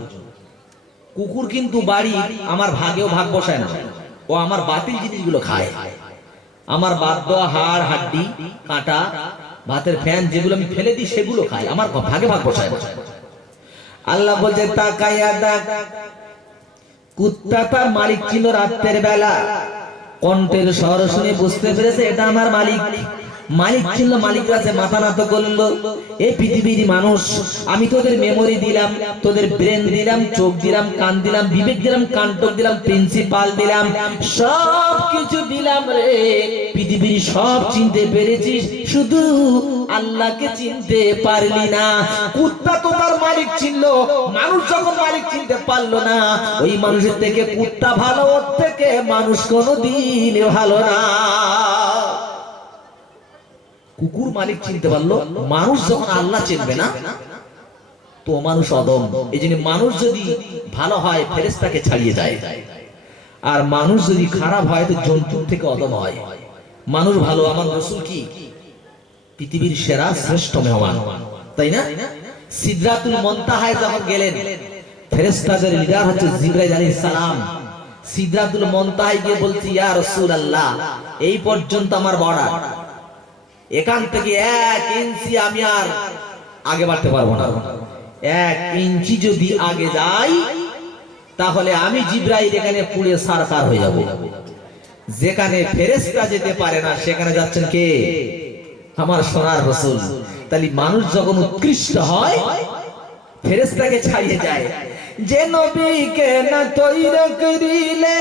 কুকুর কিন্তু বাড়ি আমার ভাগেও ভাগ বসায় না, ও আমার বাতিল জিনিসগুলো খায়, আমার বাদ দেওয়া হাড় হাড্ডি কাঁটা ভাতের ফ্যান যেগুলো আমি ফেলে দিই সেগুলো খায়, আমার ভাগে ভাগ বসায় না। আল্লাহ বলছে তাকাইয়া দেখ, কুত্তা তার মালিক ছিল রাতের বেলা, কণ্ঠের স্বর শুনে বুঝতে পেরেছে এটা আমার মালিক। মালিক ছিল, মালিক কাছে মাথা নত করলো। এই পৃথিবীর মানুষ, আমি তোদের মেমোরি দিলাম, তোদের ব্রেন দিলাম, চোখ দিলাম, কান দিলাম, বিবেক দিলাম, কানটক দিলাম, প্রিন্সিপাল দিলাম, সব কিছু দিলাম রে। পৃথিবীর সব চিনতে পেরেছিস, শুধু আল্লাহকে চিনতে পারলি না। কুত্তা তো তার মালিক ছিল, মানুষ যখন মালিক চিনতে পারলো না, ওই মানুষের থেকে কুত্তা ভালো, ওর থেকে মানুষ কোনোদিন ভালো না। কুকুর মালিক চিনতে পারলো, মানুষ যখন আল্লাহ চিনবে না তো মানুষ অদম। এই জন্য মানুষ যদি ভালো হয় ফেরেশতাকে ছাড়িয়ে যায়, আর মানুষ যদি খারাপ হয় তো জন্তুর থেকে অদম হয়। মানুষ ভালো, আমার রাসূল কি পৃথিবীর সেরা শ্রেষ্ঠ মেহমান, তাই না? সিদরাতুল মুনতাহায় যখন গেলেন, ফেরেশতাদের লিডার হচ্ছে জিবরাইল আলাইহিস সালাম। সিদরাতুল মুনতাহায় গিয়ে বলছি, ইয়া রাসূলুল্লাহ, এই পর্যন্ত আমার বর্ডার, এখান থেকে 1 ইঞ্চি আমি আর আগে বাড়তে পারবো না। 1 ইঞ্চি যদি আগে যাই তাহলে আমি জিবরাইল এখানে পুড়ে সারকার হয়ে যাব। যেখানে ফেরেশতা যেতে পারে না সেখানে যাচ্ছেন কে? আমার সোনার রাসূল। তাহলে মানুষ যখন উৎকৃষ্ট হয় ফেরেশতাকে ছাড়িয়ে যায়। যে নবীকে না তৈরি করিলে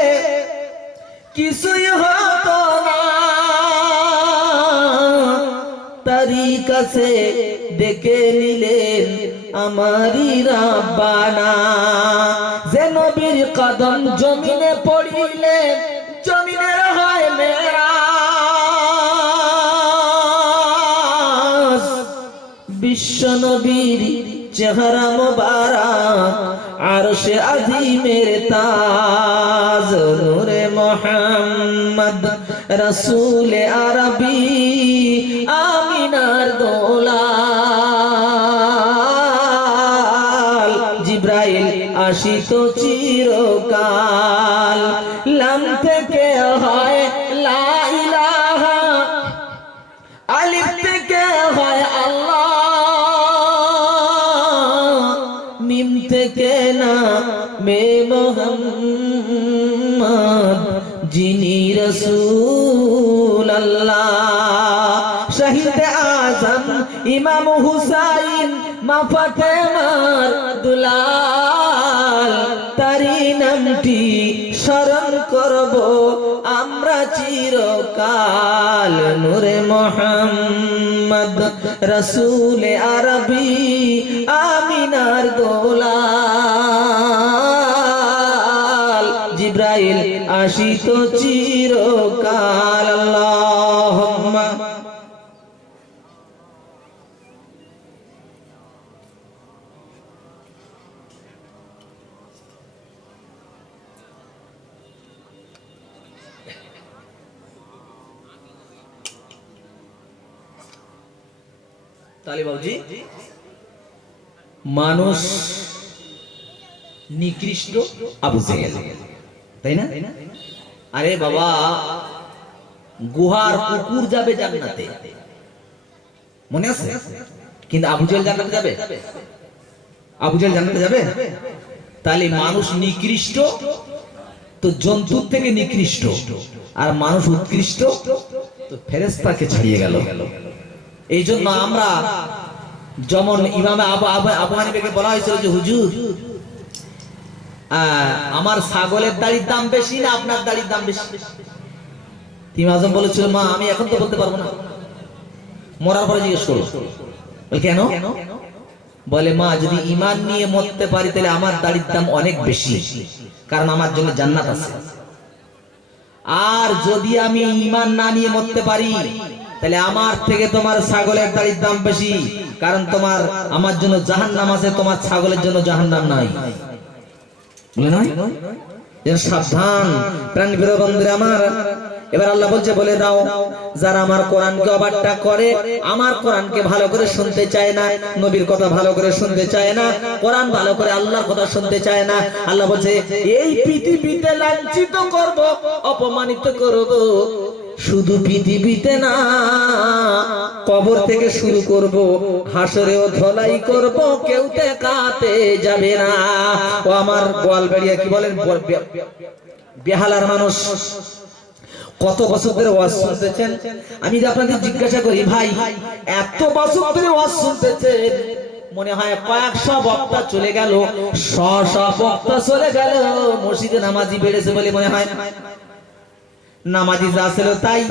কিছুই হতো না, তারি কাছে ডেকে নিলেন আমারি রাব্বানা। যে নবীর কদম জমিনে পড়িলে জমিনের হয় মেরাজ। বিশ্ব নবীর চেহারা মোবারক আরশে আজিমের তাজ। নূরে মুহাম্মদ রাসূল আরবি আমিনার দোলাল। জিবরাইল আসিত চিরকাল, লাম থেকে হয় লা ইলাহা, আলিফ থেকে হয় আল্লাহ, মিম থেকে না মে মুহাম্মদ যিনি রাসূল আল্লাহ। শহীদ আজম ইমাম হুসাইন মা ফাতেমার দুলাল, তারি নামটি স্মরণ করব আমরা চিরকাল। নূরে মুহাম্মদ রাসূল আরবি আমিনার দোলাল। জিবরাইল আসিত চিরকাল। আল্লাহুম্মা তাহলে বাবুজি, মানুষ নিকৃষ্ট আবু জেহেল, তাই না? আরে বাবা, গুহার কুকুর যাবে জান্নাতে, মনে আছে? কিন্তু আবু জেহেল জান্নাতে যাবে? আবু জেহেল জান্নাতে যাবে? তাহলে মানুষ নিকৃষ্ট তো জন্তুর থেকে নিকৃষ্ট, আর মানুষ উৎকৃষ্ট তো ফেরেশতাকে ছাড়িয়ে গেল। এই জন্য আমরা যেমন ইমামে আবু হানিফাকে বলা হয়েছিল যে হুজুর, আমার ছাগলের দাড়ির দাম বেশি না আপনার দাড়ির দাম বেশি? ইমাম আজম বলেছিল, মা আমি এখন তো বলতে পারবো না, মরার পরে জিজ্ঞেস করো। কেন? বলে, মা যদি ঈমান নিয়ে মরতে পারি তাহলে আমার দাড়ির দাম অনেক বেশি, কারণ আমার জন্য জান্নাত আছে। আর যদি আমি ঈমান না নিয়ে মরতে পারি তাহলে আমার থেকে তোমার ছাগলের দাড়ির দাম বেশি, কারণ তোমার আমার জন্য জাহান্নাম আছে, তোমার ছাগলের জন্য জাহান্নাম নাই। সাবধান প্রাণ প্রিয় বন্ধুরা আমার। এবার আল্লাহ বলছে, বলে দাও যারা আমার কোরআনকে অবাট্টা করে, আমার কোরআনকে ভালো করে শুনতে চায় না, নবীর কথা ভালো করে শুনতে চায় না, কোরআন ভালো করে আল্লাহর কথা শুনতে চায় না, আল্লাহ বলছে এই পৃথিবীতে লাঞ্ছিত করব, অপমানিত করব। শুধু পৃথিবীতে না, কবর থেকে শুরু করব, হাসরেও ধলাই করব, কেউ টেকাতে যাবে না। ও আমার গোয়ালবাড়িয়া কি বলেন, বেহালার মানুষ, কত বছর ধরে ওয়াজ শুনতেছেন? আমি যে আপনাদের জিজ্ঞাসা করি ভাই, এত বছর ধরে ওয়াজ শুনতেছেন, মনে হয় কয়েকশো বক্তা চলে গেল, বক্তা চলে গেল, মসজিদে নামাজি বেড়েছে বলে মনে হয়। নামাজি যা ছিল তাই,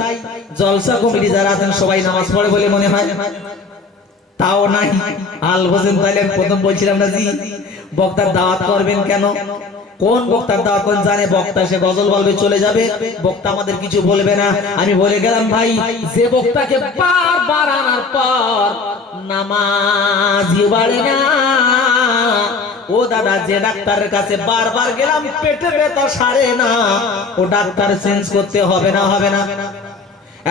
জলসা কমিটি যারা আছেন সবাই নামাজ পড়ে বলে মনে হয়, তাও নাই। আল হোসেন তাইলে প্রথম বলছিলাম না জি, বক্তার দাওয়াত করবেন কেন? কোন বক্তার দাওয়াত কোন জানে? বক্তা সে গজল বলবে চলে যাবে, বক্তা আমাদের কিছু বলবে না। আমি বলে গেলাম ভাই, যে বক্তাকে বারবার আনার পর নামাজি বাড়ে না, ও দাদা, যে ডাক্তারের কাছে বারবার গেলাম পেটে ব্যথা সারে না, ও ডাক্তার চেঞ্জ করতে হবে না? হবে না?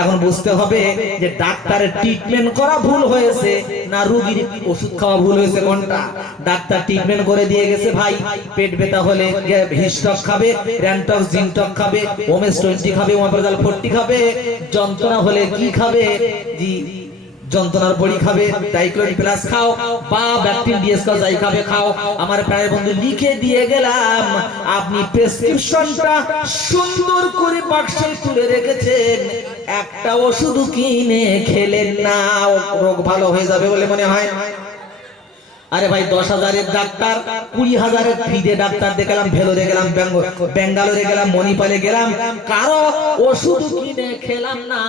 এখন বুঝতে হবে যে ডাক্তারের ট্রিটমেন্ট করা ভুল হয়েছে না রোগীর ওষুধ খাওয়া ভুল হয়েছে। কোনটা? ডাক্তার ট্রিটমেন্ট করে দিয়ে গেছে ভাই, পেট ব্যথা হলে হিস্টক খাবে, র্যানটক্স জিনটক খাবে, ওমেস 20 খাবে, ওমেপ্রাজল 40 খাবে, যন্ত্রণা হলে কি খাবে? জি, যন্ত্রণার বড়ি খাবে, ডাইক্লোরিন প্লাস খাও, বা ব্যাকটিন ডিএস খাও, যাই খাবে খাও। আমার প্রায় বন্ধু লিখে দিয়ে গেলাম, আপনি প্রেসক্রিপশনটা সুন্দর করে বাক্সে তুলে রেখেছেন, একটা ওষুধ কিনে খেলেন না, রোগ ভালো হয়ে যাবে বলে মনে হয়। আরে ভাই, 10,000-এর ডাক্তার, 20,000-এর ফ্রিতে ডাক্তার দেখালাম, ভেলোরে গেলাম, বেঙ্গালোরে গেলাম, মণিপালে গেলাম, কারো ওষুধ কিনে খেলাম না।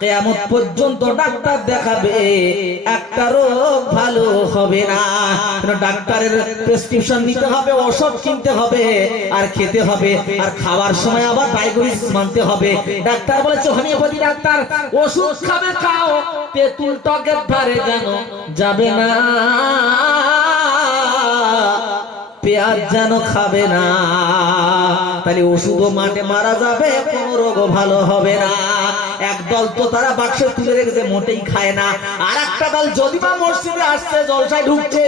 কিয়ামত পর্যন্ত ডাক্তার দেখাবে, একটা রোগ ভালো হবে না। ডাক্তারের প্রেসক্রিপশন নিতে হবে, ওষুধ কিনতে হবে, আর খেতে হবে, আর খাওয়ার সময় আবার ডায়াবেটিস মানতে হবে। ডাক্তার বলেছে হোমিওপ্যাথি ডাক্তার, ওষুধ খাবে খাও, তেঁতুল টকের ধারে যেন যাবে না, পেঁয়াজ যেন খাবে না। তাহলে ওষুধও মাঠে মারা যাবে, কোন রোগও ভালো হবে না। একদল তো তারা বাক্সে তুলে রেখেছে, মোটেই খায় না। আর একটা দল যদি বা মসজিদে আসছে, জলসায় ঢুকছে,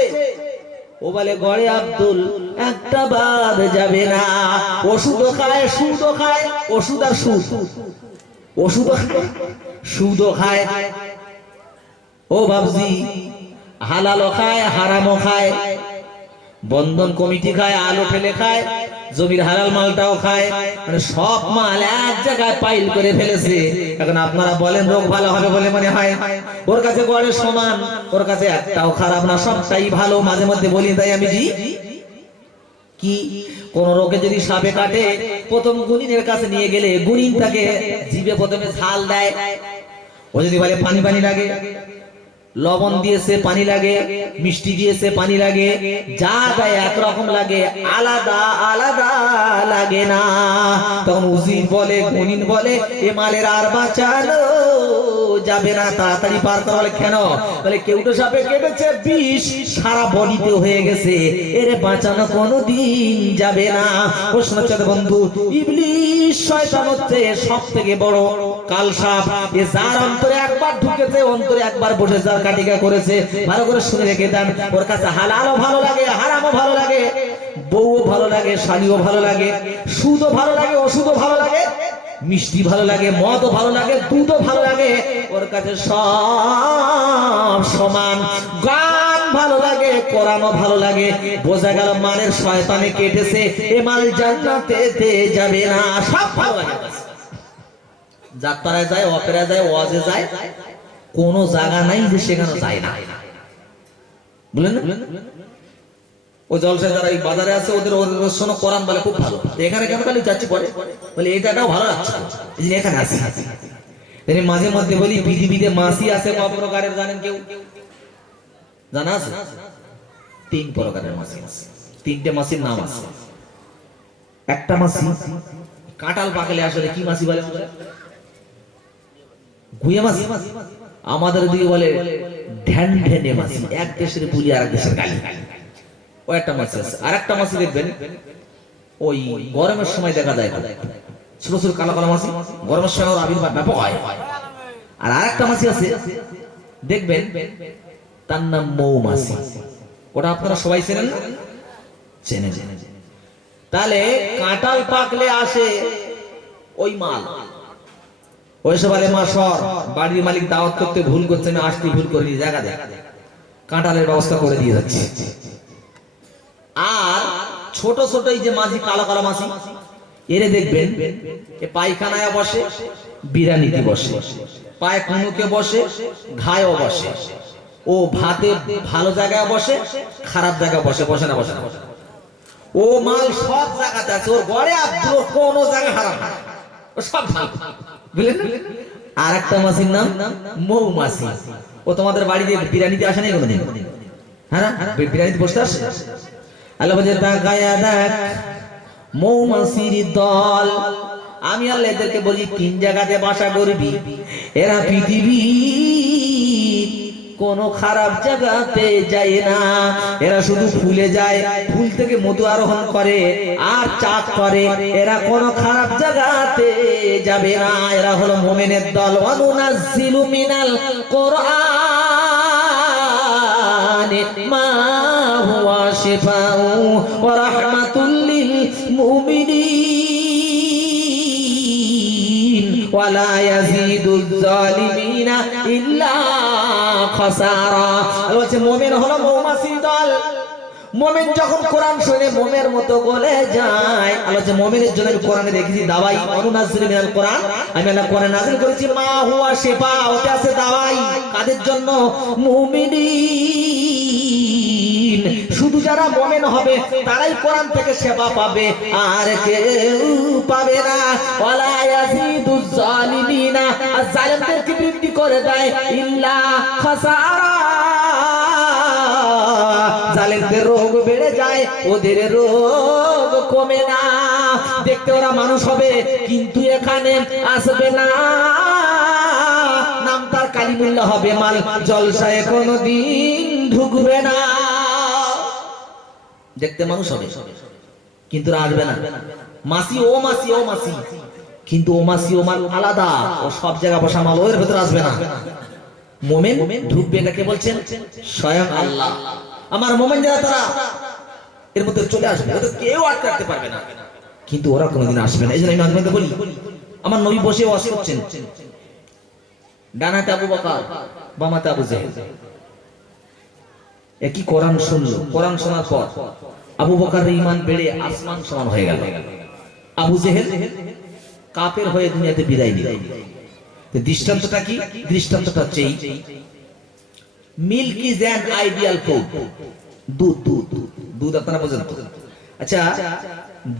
ও বলে গড়ে আব্দুল একটা বাদ যাবে না, ওষুধও খায়, সুদও খায়, ওষুধ আর সুদ, ওষুধও খায়, সুদও খায়। ও বাবজি, হালালও খায়, হারামও খায়, বন্ধন কমিটি খায়, আলো ঠেলে খায়, জমির হালাল মালটাও খায়, মানে সব মাল এক জায়গায় পাইল করে ফেলেছে। এখন আপনারা বলেন রোগ ভালো হবে বলে মনে হয়? ওর কাছে গড়ে সমান, ওর কাছে একটাও খারাপ না, সবটাই ভালো। মাঝে মধ্যে বলি তাই আমি জি, কি কোন রোগে যদি সাপে কাটে, প্রথম গুনিনের কাছে নিয়ে গেলে গুনিন তাকে জিভে প্রথমে ঝাল দেয়। ও যদি বলে পানি পানি লাগে, লবণ দিয়েছে পানি লাগে, মিষ্টি দিয়েছে পানি লাগে, যা দেয় একরকম লাগে, আলাদা আলাদা লাগে না। তখন উজির বলে, গুনিন বলে, এ মালের আর বাঁচানো যাবে না, তাড়াতাড়ি পার করা। বলে কেন? বলে কেউটো সাপে কেটেছে, বিষ সারা বডিতে হয়ে গেছে, এর বাঁচানো কোনোদিন যাবে না। ও শোনাচ্ছে বন্ধু, ইবলিশ শয়তান হচ্ছে সব থেকে বড় কাল সাপ। এ যার অন্তরে একবার ঢুকেছে, অন্তরে একবার বসে যার কাটিকা করেছে। ভালো করে শুনে রেখে দেন, ওর কাছে হালালও ভালো লাগে, হারামও ভালো লাগে, বউও ভালো লাগে, শালিও ভালো লাগে, সুদও ভালো লাগে, ওষুধও ভালো লাগে, মিষ্টি ভালো লাগে, মদও ভালো লাগে, দুধও ভালো লাগে, ওর কাছে সব সমান। গান ভালো লাগে, কোরআনও ভালো লাগে। বোঝা গেল মানের শয়তানে কেটেছে, এ মাল জান্নাতে যাবে না। সব ভালো লাগে, যাত্রায় যায়, অপেরা যায়, ওয়াজে যায়, কোন জায়গা নাই যে সেখানে যায় না, বুঝলেন না? ও জলসায় যারা এই বাজারে আছে, ওদের শোনো কোরআন বলে খুব ভালো, এখানে কেন বলে যাচ্ছি পরে, বলে এটাও ভালো লাগছে, এই যে এখানে আসি। মাঝে মধ্যে বলি পৃথিবীতে মাসি আছে কত প্রকারের জানেন কেউ? জানা আছে? 3 প্রকারের মাসি আছে। 3টে মাসির নাম আছে। একটা মাসি কাঁঠাল পাকলে আসলে কি মাসি বলে? গুয়ে মাসি। আমাদের দিকে বলে ঢ্যান ঢেনে মাসি, এক দেশের বুলি আর এক দেশের গালি, ও একটা মাসি আছে। আর একটা মাসি দেখবেন ওই গরমের সময় দেখা যায়, ছোট ছোট কালো কালো মাসি, গরমের সময় ওর আবির্ভাব ব্যাপক হয়। আর আরেকটা মাসি আছে দেখবেন, তার নাম মৌমাছি। ওটা আপনারা সবাই চেনেন না? চেনে। তাহলে কাঁঠাল পাকলে আসে ওই মাল, ওইসব বলে মা সর, বাড়ির মালিক দাওয়াত করতে ভুল করছে, আমি আসতে ভুল করিনি, জায়গা দেখ, কাঁঠালের ব্যবস্থা করে দিয়ে যাচ্ছে। আর ছোট ছোট এই যে মাঝি, কালো কালো মাছি, এরে দেখবেন এ পায়খানায় বসে, বিরানিতে বসে, পায় কুনুকে বসে, ঘায়ও বসে, ও ভাতে ভালো জায়গায় বসে, খারাপ জায়গায় বসে, বসে না বসে না, ও মাল সব জায়গাতে আছে, ওর ঘরে আর কোনো জায়গা খারাপ না, ও সব ভালো, বুঝলেন? আর একটা মাসির নাম মৌমাছি, ও তোমাদের বাড়িতে বিরিয়ানিতে আসে না কোনোদিন? হ্যাঁ, বিরিয়ানিতে বসতে আসে। আল্লাহ বলে তাকায়া দেখ মৌমাছির দল, আমি আল্লাহ এদেরকে বলি 3 জায়গাতে বাসা করবি, এরা পৃথিবী কোন খারাপ জায়গাতে যায় না, এরা শুধু ফুলে যায়, ফুল থেকে মধু আরোহণ করে আর চাক করে, এরা কোন খারাপ জায়গাতে যাবে না, এরা হলো মুমিনের দল। ওয়ানুনাজ্জিলু মিনাল কোরআন মা হুয়া শিফাউ ওয়া রাহমাতুল লিল মুমিনিন ওয়া লা ইয়াজিদুয যালিমিনা ইল্লা খাসারা। বলছে মুমিন হলো মৌমাছির দল, মুমিন যখন কোরআন শুনে মোমের মতো গলে যায়। আল্লাহ যে মুমিনের জন্য কোরআনে রেখেছি দাওয়াই, অনুনাজিল মিনাল কোরআন, আমি আল্লাহ কোরআন নাযিল করেছি মা হুয়া শিফা, ওতে আছে দাওয়াই। কাদের জন্য? মুমিনিন, শুধু যারা মুমিন হবে তারাই কোরআন থেকে শিফা পাবে, আর কেউ পাবে না। ওয়ালা ইয়াজিদুয যালিমিনা, আর জালিমদেরকে বৃদ্ধি করে দেয় ইল্লা খাসারা, জালেমদের রোগ বেড়ে যায়, ওদের রোগ কমে না। দেখতে ওরা মানুষ হবে কিন্তু এখানে আসবে না, নাম তার কালিমুল্লাহ হবে, মাল জলসায় কোনদিন ঢুকবে না। দেখতে মানুষ হবে কিন্তু আসবে না, মাসি ও মাসি ও মাসি, কিন্তু ও মাসি ও মাল আলাদা, ও সব জায়গা বসা মাল, ওর ভেতরে আসবে না। মুমিন ঢুকবে কাকে বলছেন? স্বয়ং আল্লাহ। আমার মুমিন যারা তারা এর মধ্যে চলে আসবে, ওদের কেউ আটকাতে পারবে না, কিন্তু ওরা কোনোদিন আসবে না। এই জন্য আমি আপনাদের বলি, আমার নবী বসে ওয়াজ করছেন, ডানাতে আবু বকর, বামাতে আবু জেহেল, একই কোরআন শুনলো। কোরআন শোনার পর আবু বকরের ঈমান বেড়ে আসমান সমান হয়ে গেল, আবু জেহেল কাফের হয়ে দুনিয়াতে বিদায় নিল। দৃষ্টান্তটা কি? দৃষ্টান্তটা হচ্ছে milk is an ideal food, দুধ, দুধ, দুধ আপনারা বোঝেন তো? আচ্ছা,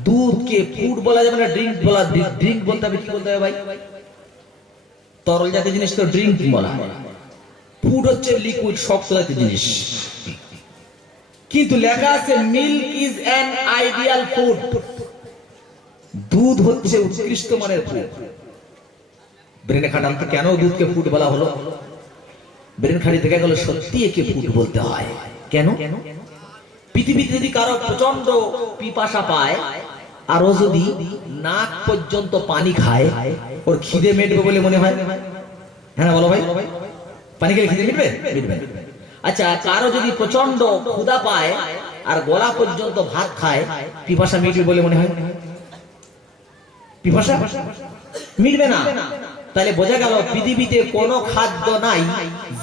দুধকে ফুড বলা যাবে না, ড্রিঙ্ক বলা, ড্রিঙ্ক বলতে হবে কি বলতে হবে ভাই? তরল জাতীয় জিনিস তো ড্রিঙ্ক বলা, ফুড হচ্ছে লিকুইড শক্ত জাতীয় জিনিস। কিন্তু লেখা আছে milk is an ideal food, দুধ হচ্ছে উৎকৃষ্ট মানের ফুড। ব্রেনে খাটান তো কেন দুধকে ফুড বলা হলো? ব্রেন খাটি থেকে গেল সত্যি একে ফুড বলতে হয়। কেন? পৃথিবীতে যদি কারো প্রচন্ড পিপাসা পায় আর ও যদি নাক পর্যন্ত পানি খায়, ওর খিদে মিটবে বলে মনে হয়? হ্যাঁ বলো ভাই, পানি খেলে খিদে মিটবে? মিটবে। আচ্ছা, কারো যদি প্রচন্ড ক্ষুধা পায় আর গলা পর্যন্ত ভাত খায়, পিপাসা মিটবে বলে মনে হয়? পিপাসা মিটবে না। তাহলে বোঝা গেল পৃথিবীতে কোনো খাদ্য নাই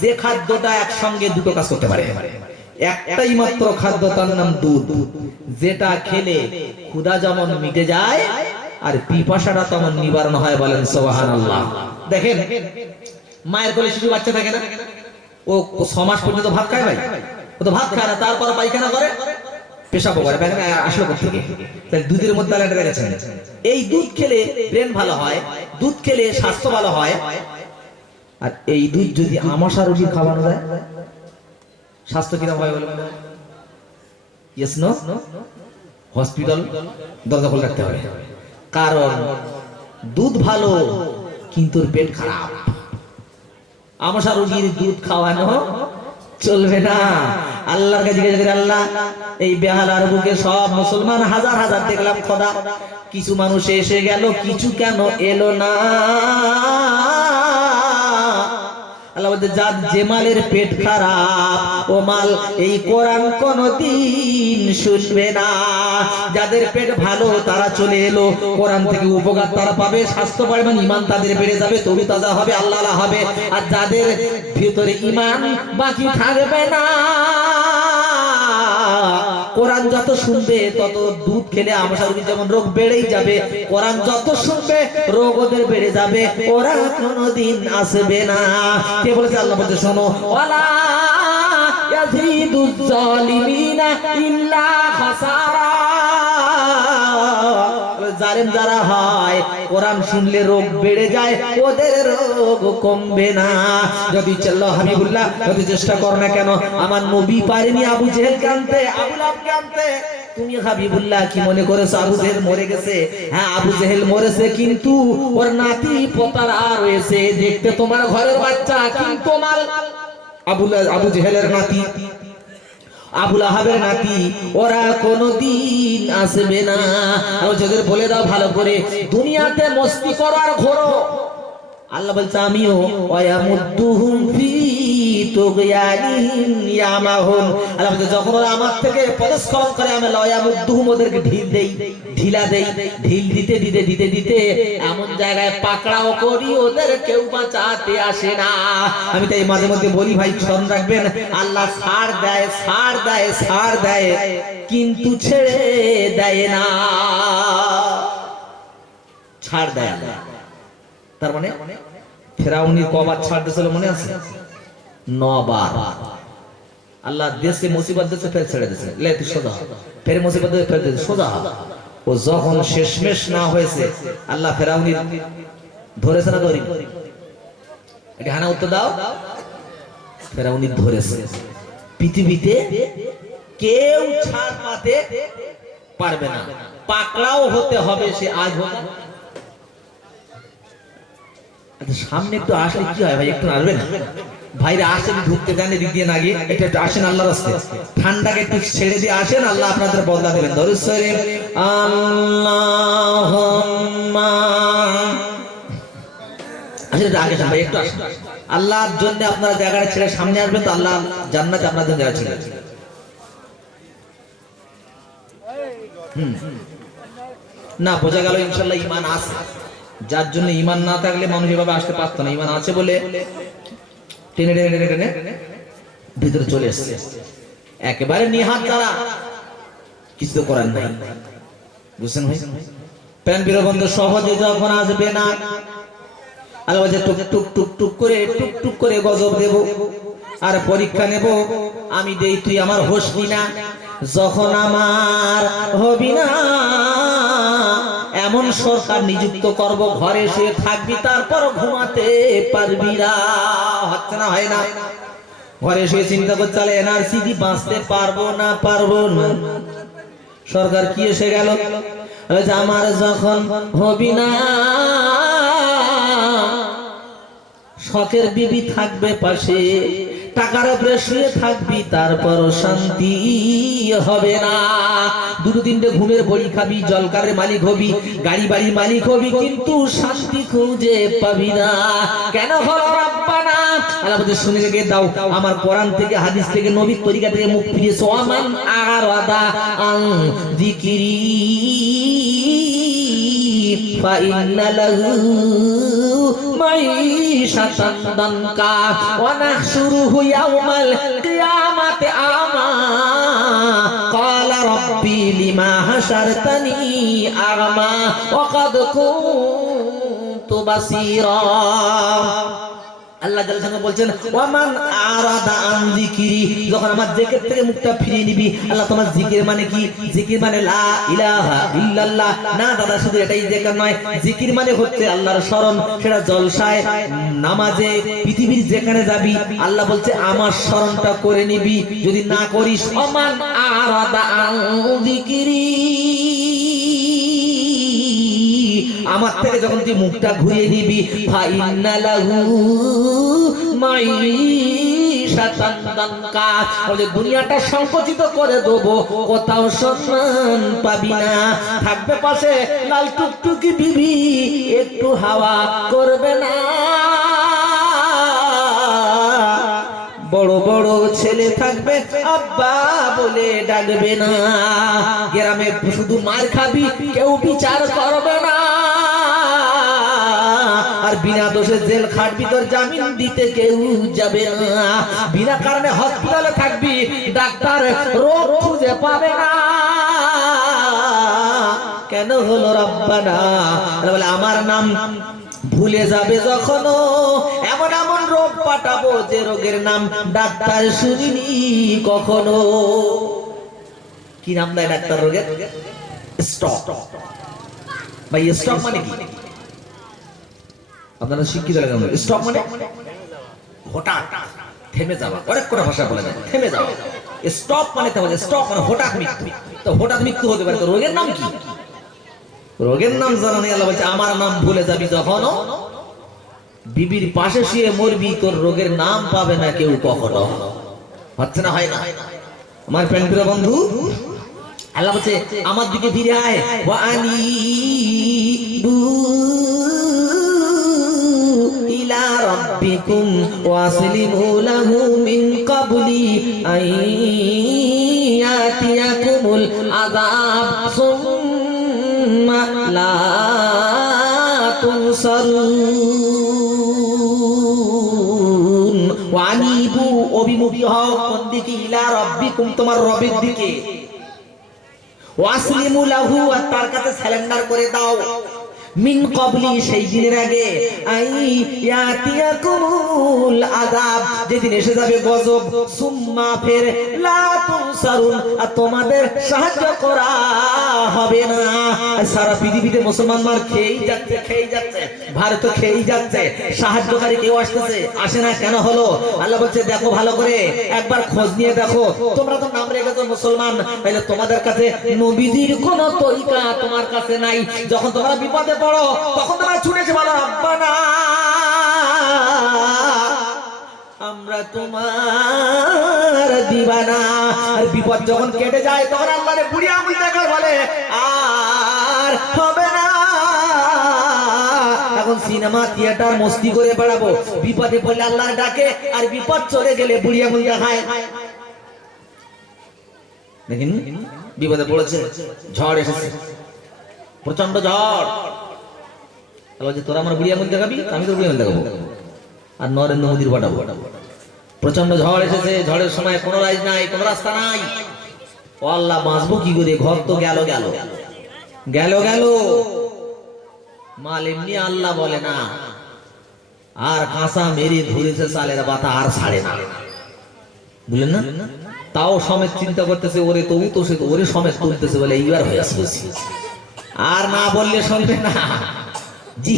যে খাদ্যটা একসঙ্গে দুটো কাজ করতে পারে। একটাই মাত্র খাদ্য, তার নাম দুধ, যেটা খেলে ক্ষুধা যেমন মিটে যায় আর পিপাসাটা তেমন নিবারণ হয়। বলেন সুবহানাল্লাহ। দেখেন মায়ের কোলে শিশু বাচ্চা থাকে না, ও 6 মাস পর্যন্ত ভাত খায় ভাই? ও তো ভাত খায় না, তারপর পায়খানা করে, পেশাব করে, পায়খানা আসলো কোথেকে? তাহলে দুধের মধ্যে আলাদা গেছে। এই দুধ খেলে ব্রেন ভালো হয়, দুধ খেলে স্বাস্থ্য ভালো হয়। আর এই দুধ যদি আমাশা রুটি খাওয়ানো যায়, স্বাস্থ্য কিরকম হয় বলে? Yes no? হসপিটাল দরজা খুলে রাখতে হবে, কারণ দুধ ভালো কিন্তু পেট খারাপ। আমাশা রুগীর দুধ খাওয়ানো চলবে না। আল্লাহর কাছে জিজ্ঞাসা করে, আল্লাহ এই বেহালার বুকে সব মুসলমান হাজার হাজার দেখলাম, খোদা কিছু মানুষ এসে গেল, কিছু কেন এলো না? আল্লাহ বলতে, যার যে মালের পেট খারাপ ও মাল এই কোরআন কোনদিন শুনবে না। যাদের পেট ভালো তারা চলে এলো, কোরআন থেকে উপকার তারা পাবে, স্বাস্থ্য পাবে, মানে ঈমান তাদের বেড়ে যাবে, তরুতাজা হবে, আল্লাহ হবে। আর যাদের ভিতরে ঈমান বাকি থাকবে না, কোরআন যত শুনবে তত দুধ খেলে আমাশা রোগীর যেমন রোগ বেড়েই যাবে, কোরআন যত শুনবে রোগ ওদের বেড়ে যাবে, ওরা কোনোদিন আসবে না। কে বলেছে? আল্লাহ বলতে শোনো, ওয়ালা ইয়াজিদুজ জালিমিনা ইল্লা খাসারা। জালেম যারা হয় কোরআন শুনলে রোগ বেড়ে যায়, ওদের রোগ কমবে না। যদি চলো হাবিবুল্লাহ যদি চেষ্টা করো না কেন, আমার নবী পারেনি আবু জেহেলকে আনতে, আবু লাহাবকে আনতে। তুমি হাবিবুল্লাহ কি মনে করেছো আবু জেহেল মরে গেছে? হ্যাঁ, আবু জেহেল মরেছে, কিন্তু ওর নাতি পোতারা রয়েছে। দেখতে তোমার ঘরের বাচ্চা, কিন্তু তোমার আবু জেহেলের নাতি, আবু লাহাবের নাতি, ওরা কোনদিন আসবে না। ওদের বলে দাও ভালো করে, দুনিয়াতে মস্তি করো আর ঘোরো। আল্লাহ বলছে আমিও ওয়ায়ামুদ্দুহুম ফি তুগয়ানিহিম ইয়ামাহুন। আল্লাহ বলছে যখন ওরা আমার থেকে পদস্খলন করে, আমি ওয়ায়ামুদ্দুহুম ওদেরকে ঢিল দেই, ঢিলা দেই, ঢিল দিতে দিতে দিতে দিতে এমন জায়গায় পাকড়াও করি ওদের কেউ বাঁচাতে আসে না। আমি তাই মাঝে মধ্যে বলি ভাই স্মরণ রাখবেন, আল্লাহ ছাড় দেয়, ছাড় দেয়, ছাড় দেয়, কিন্তু ছেড়ে দেয় না। ছাড় দেয় আল্লাহ। তার মানে ফেরাউনির কবার ছাড় দিয়েছিল মনে আছে? 9 বার। আল্লাহ দেশে মুসিবত দেশে ফের ছেড়ে দিয়েছে, লে তুই সোজা, ফের মুসিবত দেশে ফের দিয়েছে সোজা। ও যখন শেষমেশ না হয়েছে, আল্লাহ ফেরাউনির ধরেছে না ধরি? এটা হানা উত্তর দাও। ফেরাউনি ধরেছে। পৃথিবীতে কেউ ছাড় পাতে পারবে না, পাকড়াও হতে হবে, সে আজ হোক। সামনে একটু আসলে কি হয় ভাই, একটু আসবেন ভাইরা, আসেন, ঢুকতে দেন এদিক দিয়ে না গিয়ে, একটু আসেন আল্লাহর রাস্তে, ঠান্ডাকে একটু ছেড়ে দিয়ে আসেন, আল্লাহ আপনাদের বদলা দেবেন। দরুদ শরীফ আল্লাহুম্মা, আসেন আগে ভাই, একটু আসেন। আল্লাহর জন্য আপনারা জায়গাটা ছেড়ে সামনে আসবেন, তো আল্লাহ জান্নাতে আপনাদের জায়গা ছেড়ে। না বোঝা গেল ইনশাআল্লাহ ঈমান আছে, যার জন্য ঈমান না থাকলে মানুষ এভাবে আসতে পারতো না। ঈমান আছে বলে টেনে টেনে টেনে টেনে ভিতরে চলে এসেছে। একেবারে নিহাত যারা, কিছু করার নাই, বুঝছেন ভাই? প্যান বীরবন্ধ সহজে যখন আসবে না, আল্লাহ বলছে টুক টুক টুক টুক করে গজব দেব আর পরীক্ষা নেব। আমি দেই, তুই আমার হোসবি না। যখন আমার হবি না, এমন সরকার নিযুক্ত করব, ঘরে শুয়ে থাকবি, তারপর ঘুমাতে পারবি না। হচ্ছে না, হয় না? ঘরে শুয়ে চিন্তা করতে চলে এনআরসি দি বাঁচতে পারবো না, পারবো না। সরকার কি এসে গেল, আমার যখন হবি না, শখের বিবি থাকবে পাশে, টাকার উপরে শুয়ে থাকবি, তারপর শান্তি হবে না। দুটো তিনটে ঘুমের বড়ি খাবি, জলকারের মালিক হবি, গাড়ি বাড়ির মালিক হবি, কিন্তু শান্তি খুঁজে পাবি না। কেন হলো রাব্বানা? আল্লাহ বলে শুনে রেখে দাও, আমার কোরআন থেকে, হাদিস থেকে, নবীর তরিকা থেকে মুখ ফিরিয়েছো। আমান আরাদা আন যিকরি ফাইন্না লাহু মাঈশাতান দানকা ওয়া নাহশুরুহু ইয়াওমাল কিয়ামাতি আমা ক্বালা রাব্বি লিমা হাশারতানি আগমা ওয়া ক্বাদ কুনতু বাসীরা। আল্লাহ জাল্লাহু বলছেন ওয়ামান আরাদা আন যিকরি, যখন আমার জিকির থেকে মুখটা ফিরিয়ে নিবি। আল্লাহ তোমার জিকির মানে কি? জিকির মানে লা ইলাহা ইল্লাল্লাহ। না দাদা, শুধু এটাই জিকির নয়, জিকির মানে হচ্ছে আল্লাহর স্মরণ। সেটা জলসায়, নামাজে, পৃথিবীর যেখানে যাবি, আল্লাহ বলছে আমার স্মরণটা করে নিবি। যদি না করিস, ওয়ামান আরাদা আন যিকরি, আমার থেকে যখন তুই মুখটা ঘুরিয়ে নিবি, ফাইন্না লাহু মাঈশাতান দানকা, বলে দুনিয়াটা সংকুচিত করে দেব, কোথাও সম্মান পাবি না। থাকবে পাশে লাল টুকটুকি বিবি, একটু হাওয়া করবে না। বড় বড় ছেলে থাকবে, আব্বা বলে ডাকবে না। গ্রামে শুধু মার খাবি, কেউ বিচার করবে না। আর বিনা দোষে জেল খাটবি, তোর জামিন দিতে কেউ যাবে না। বিনা কারণে হসপিটালে থাকবি, ডাক্তার রোগ খুঁজে বলতে পাবে না কেন হলো রব্বানা, বলে আমার নাম ভুলে যাবে যখন, এমন এমন রোগ পাঠাবো যে রোগের নাম ডাক্তার শুনিনি কখনো। কি নাম দেয় ডাক্তার রোগের? স্ট্রোক। ভাই স্ট্রোক মানে কি? আপনারা শিক্ষিত লাগেন। স্ট্রোক মানে হঠাৎ থেমে যাওয়া, অনেক কটা ভাষা বলা যায় থেমে যাওয়া। স্টপ মানে স্ট্রোক মানে হঠাৎ মৃত্যু। তো হঠাৎ মৃত্যু হতে পারে, তো রোগের নাম কি? রোগের নাম জানা নেই। আল্লাহ বলছে আমার নাম ভুলে যাবি যখন, বিবির পাশে শুয়ে মরবি, তোর রোগের নাম পাবে না কেউ কখনো। হচ্ছে না, হয় না? আমার প্রিয় বন্ধু, আল্লাহ বলছে আমার দিকে ফিরে আয়, ওয়া আনিবু ইলা রাব্বিকুম ওয়াসলিমু লাহু মিন ক্বাবলি আইয়াতিয়াকুমুল আযাব সুম্মা লা তুনসারুন। ওয়া আনিবু, অভিমুখী হও কোন দিকে? ইলা রাব্বিকুম, তোমার রবের দিকে। ওয়াসলিমু লাহু, আর তার কাছে সারেন্ডার করে দাও। মিন ক্বাবলি, সেই দিনের আগে। আইয়াতিয়াকুমুল আযাব, যেদিন এসে যাবে গজব। সুম্মা, ফের লা তুনসারুন, আর তোমাদের সাহায্য করা হবে না। সারা পৃথিবীতে মুসলমান মার খেয়েই যাচ্ছে, ভারত খেয়েই যাচ্ছে, সাহায্যকারী কেউ আসে না। কেন হলো? আল্লাহ বলছে দেখো ভালো করে, একবার খোঁজ নিয়ে দেখো। তোমরা তো নাম রেখেছো মুসলমান, তাহলে তোমাদের কাছে নবীজির কোন তরিকা তোমার কাছে নাই। যখন তোমরা বিপদে পড়ো তখন তোমরা ছুটেছে বলো রব্বানা আমরা তোমার দিবানা। আর বিপদ যখন কেটে যায় তখন আল্লাহরে বুড়ি আঙুল দেখার বলে আর হবে না। এখন সিনেমা থিয়েটার মস্তি করে বেড়াবো, বিপদে পড়লে আল্লাহর ডাকে, আর বিপদ চলে গেলে বুড়ি আঙুল দেখায়। দেখেন বিপদে পড়েছে, ঝড় এসেছে, প্রচন্ড ঝড়। তোরা আমার বুড়ি আঙুল দেখাবি, আমি তো বুড়ি আঙুল দেখাবো, আর নরেন্দ্র মোদীর পাঠাবো। প্রচন্ড ঝড় এসেছে, ঝড়ের সময় কোনো রাইজ নাই, কোনো রাস্তা নাই। ও আল্লাহ, বাঁচবো কি করে? ঘর তো গেল গেল গেল গেল। মাল এমনি আল্লাহ বলে না, আর কাঁসা মেরে ধরেছে সালের বাতা, আর ছাড়ে না, বুঝলেন না? তাও সমেত চিন্তা করতেছে, ওরে তবু তো সে ওরে সমেত তুলতেছে, বলে এইবার হয়ে আসবে, আর না বললে শুনবে না। জি,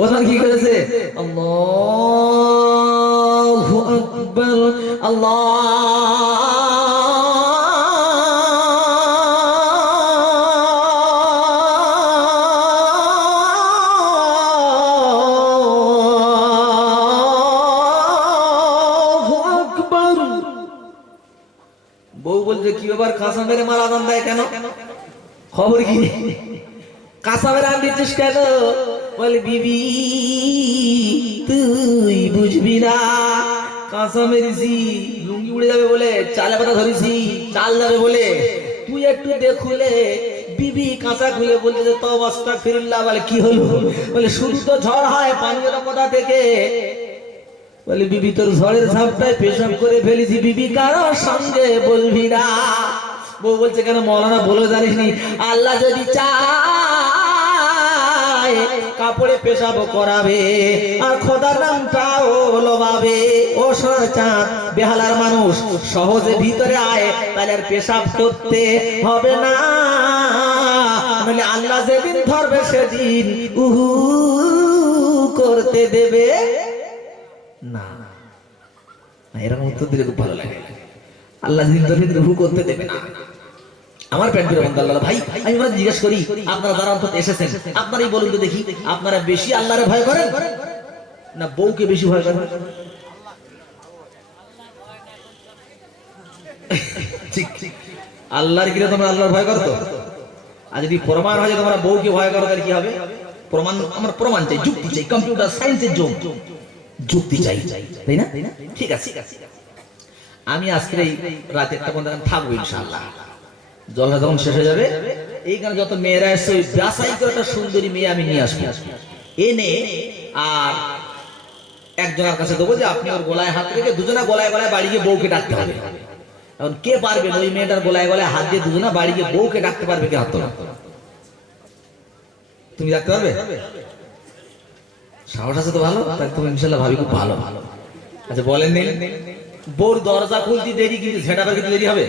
ওখানে কি করেছে? আল্লাহু আকবার, আল্লাহু আকবার। বউ বলছে কি ব্যাপার, কাঁসা মেরে মারা আজান দেয় কেন? খবর কি? কাঁসা মেরে আন দিচ্ছিস কেন? বলে বিবি তুই বুঝবি না, কাঁসা মেরেছি, লুঙ্গি উড়ে যাবে বলে, চালে পাতা ধরেছি, চাল যাবে বলে, তুই একটু দেখুলে। বিবি কাঁচা খুলে বলতে তো অবস্থা ফিরুল্লাহ। বলে কি হলো? বলে শুধু তো ঝড় হয়, পানি এলো কোথা থেকে? বলে বিবি তোর ঝড়ের ঝাপটায় পেশাব করে ফেলেছি, বিবি কারোর সঙ্গে বলবি না। বউ বলছে কেন? মৌলানা বলে জানিসনি, আল্লাহ যদি চায় কাপড়ে পেশাব করাবে, আর খোদার নামটাও লোবাবে। ও সোনার চাঁদ, বেহালার মানুষ, সহজে ভিতরে আয়, তাহলে আর পেশাব করতে হবে না। মানে আল্লাহ যেদিন ধরবে সেদিন উহু করতে দেবে না। এরকম উত্তর দিলে খুব ভালো লাগে। আল্লাহ যেদিন ধরবে উহু করতে দেবে না। আমার প্যান্টের বন্ধু আল্লাহ ভাই, আমি ওরা জিজ্ঞেস করি, আপনারা যারা অন্তত এসেছেন, আপনারাই বলুন তো দেখি, আপনারা বেশি আল্লাহরে ভয় করেন না বউকে বেশি ভয় করেন? ঠিক ঠিক, আল্লাহর কিরে তোমরা আল্লাহর ভয় করো তো? আর যদি প্রমাণ হয় তোমরা বউকে ভয় করো, তাহলে কি হবে? প্রমাণ, আমার প্রমাণ চাই, যুক্তি চাই, কম্পিউটার সায়েন্সের যুক্তি চাই, তাই না? ঠিক আছে, আমি আজকে এই রাতে একটা পর্যন্ত থাকবো ইনশাআল্লাহ। জলসা যখন শেষ হয়ে যাবে, এইখানে যত মেয়েরা এসছে ওই বাসাই করে একটা সুন্দরী মেয়ে আমি নিয়ে আসবো, এনে আর একজনের কাছে দেবো যে আপনি ওর গলায় হাত রেখে দুজনে গলায় গলায় বাড়ি গিয়ে বউকে ডাকতে হবে। এখন কে পারবে ওই মেয়েটার গলায় গলায় হাত দিয়ে দুজনা বাড়ি গিয়ে বউকে ডাকতে পারবে কে? হাত তোলো। তুমি ডাকতে পারবে? সাহস আছে তো ভালো, তাই তুমি ইনশাল্লাহ ভাবি খুব ভালো। আচ্ছা বলেন নি, বউর দরজা খুলতে দেরি কিন্তু ঝেঁটা পাকিতে দেরি হবে?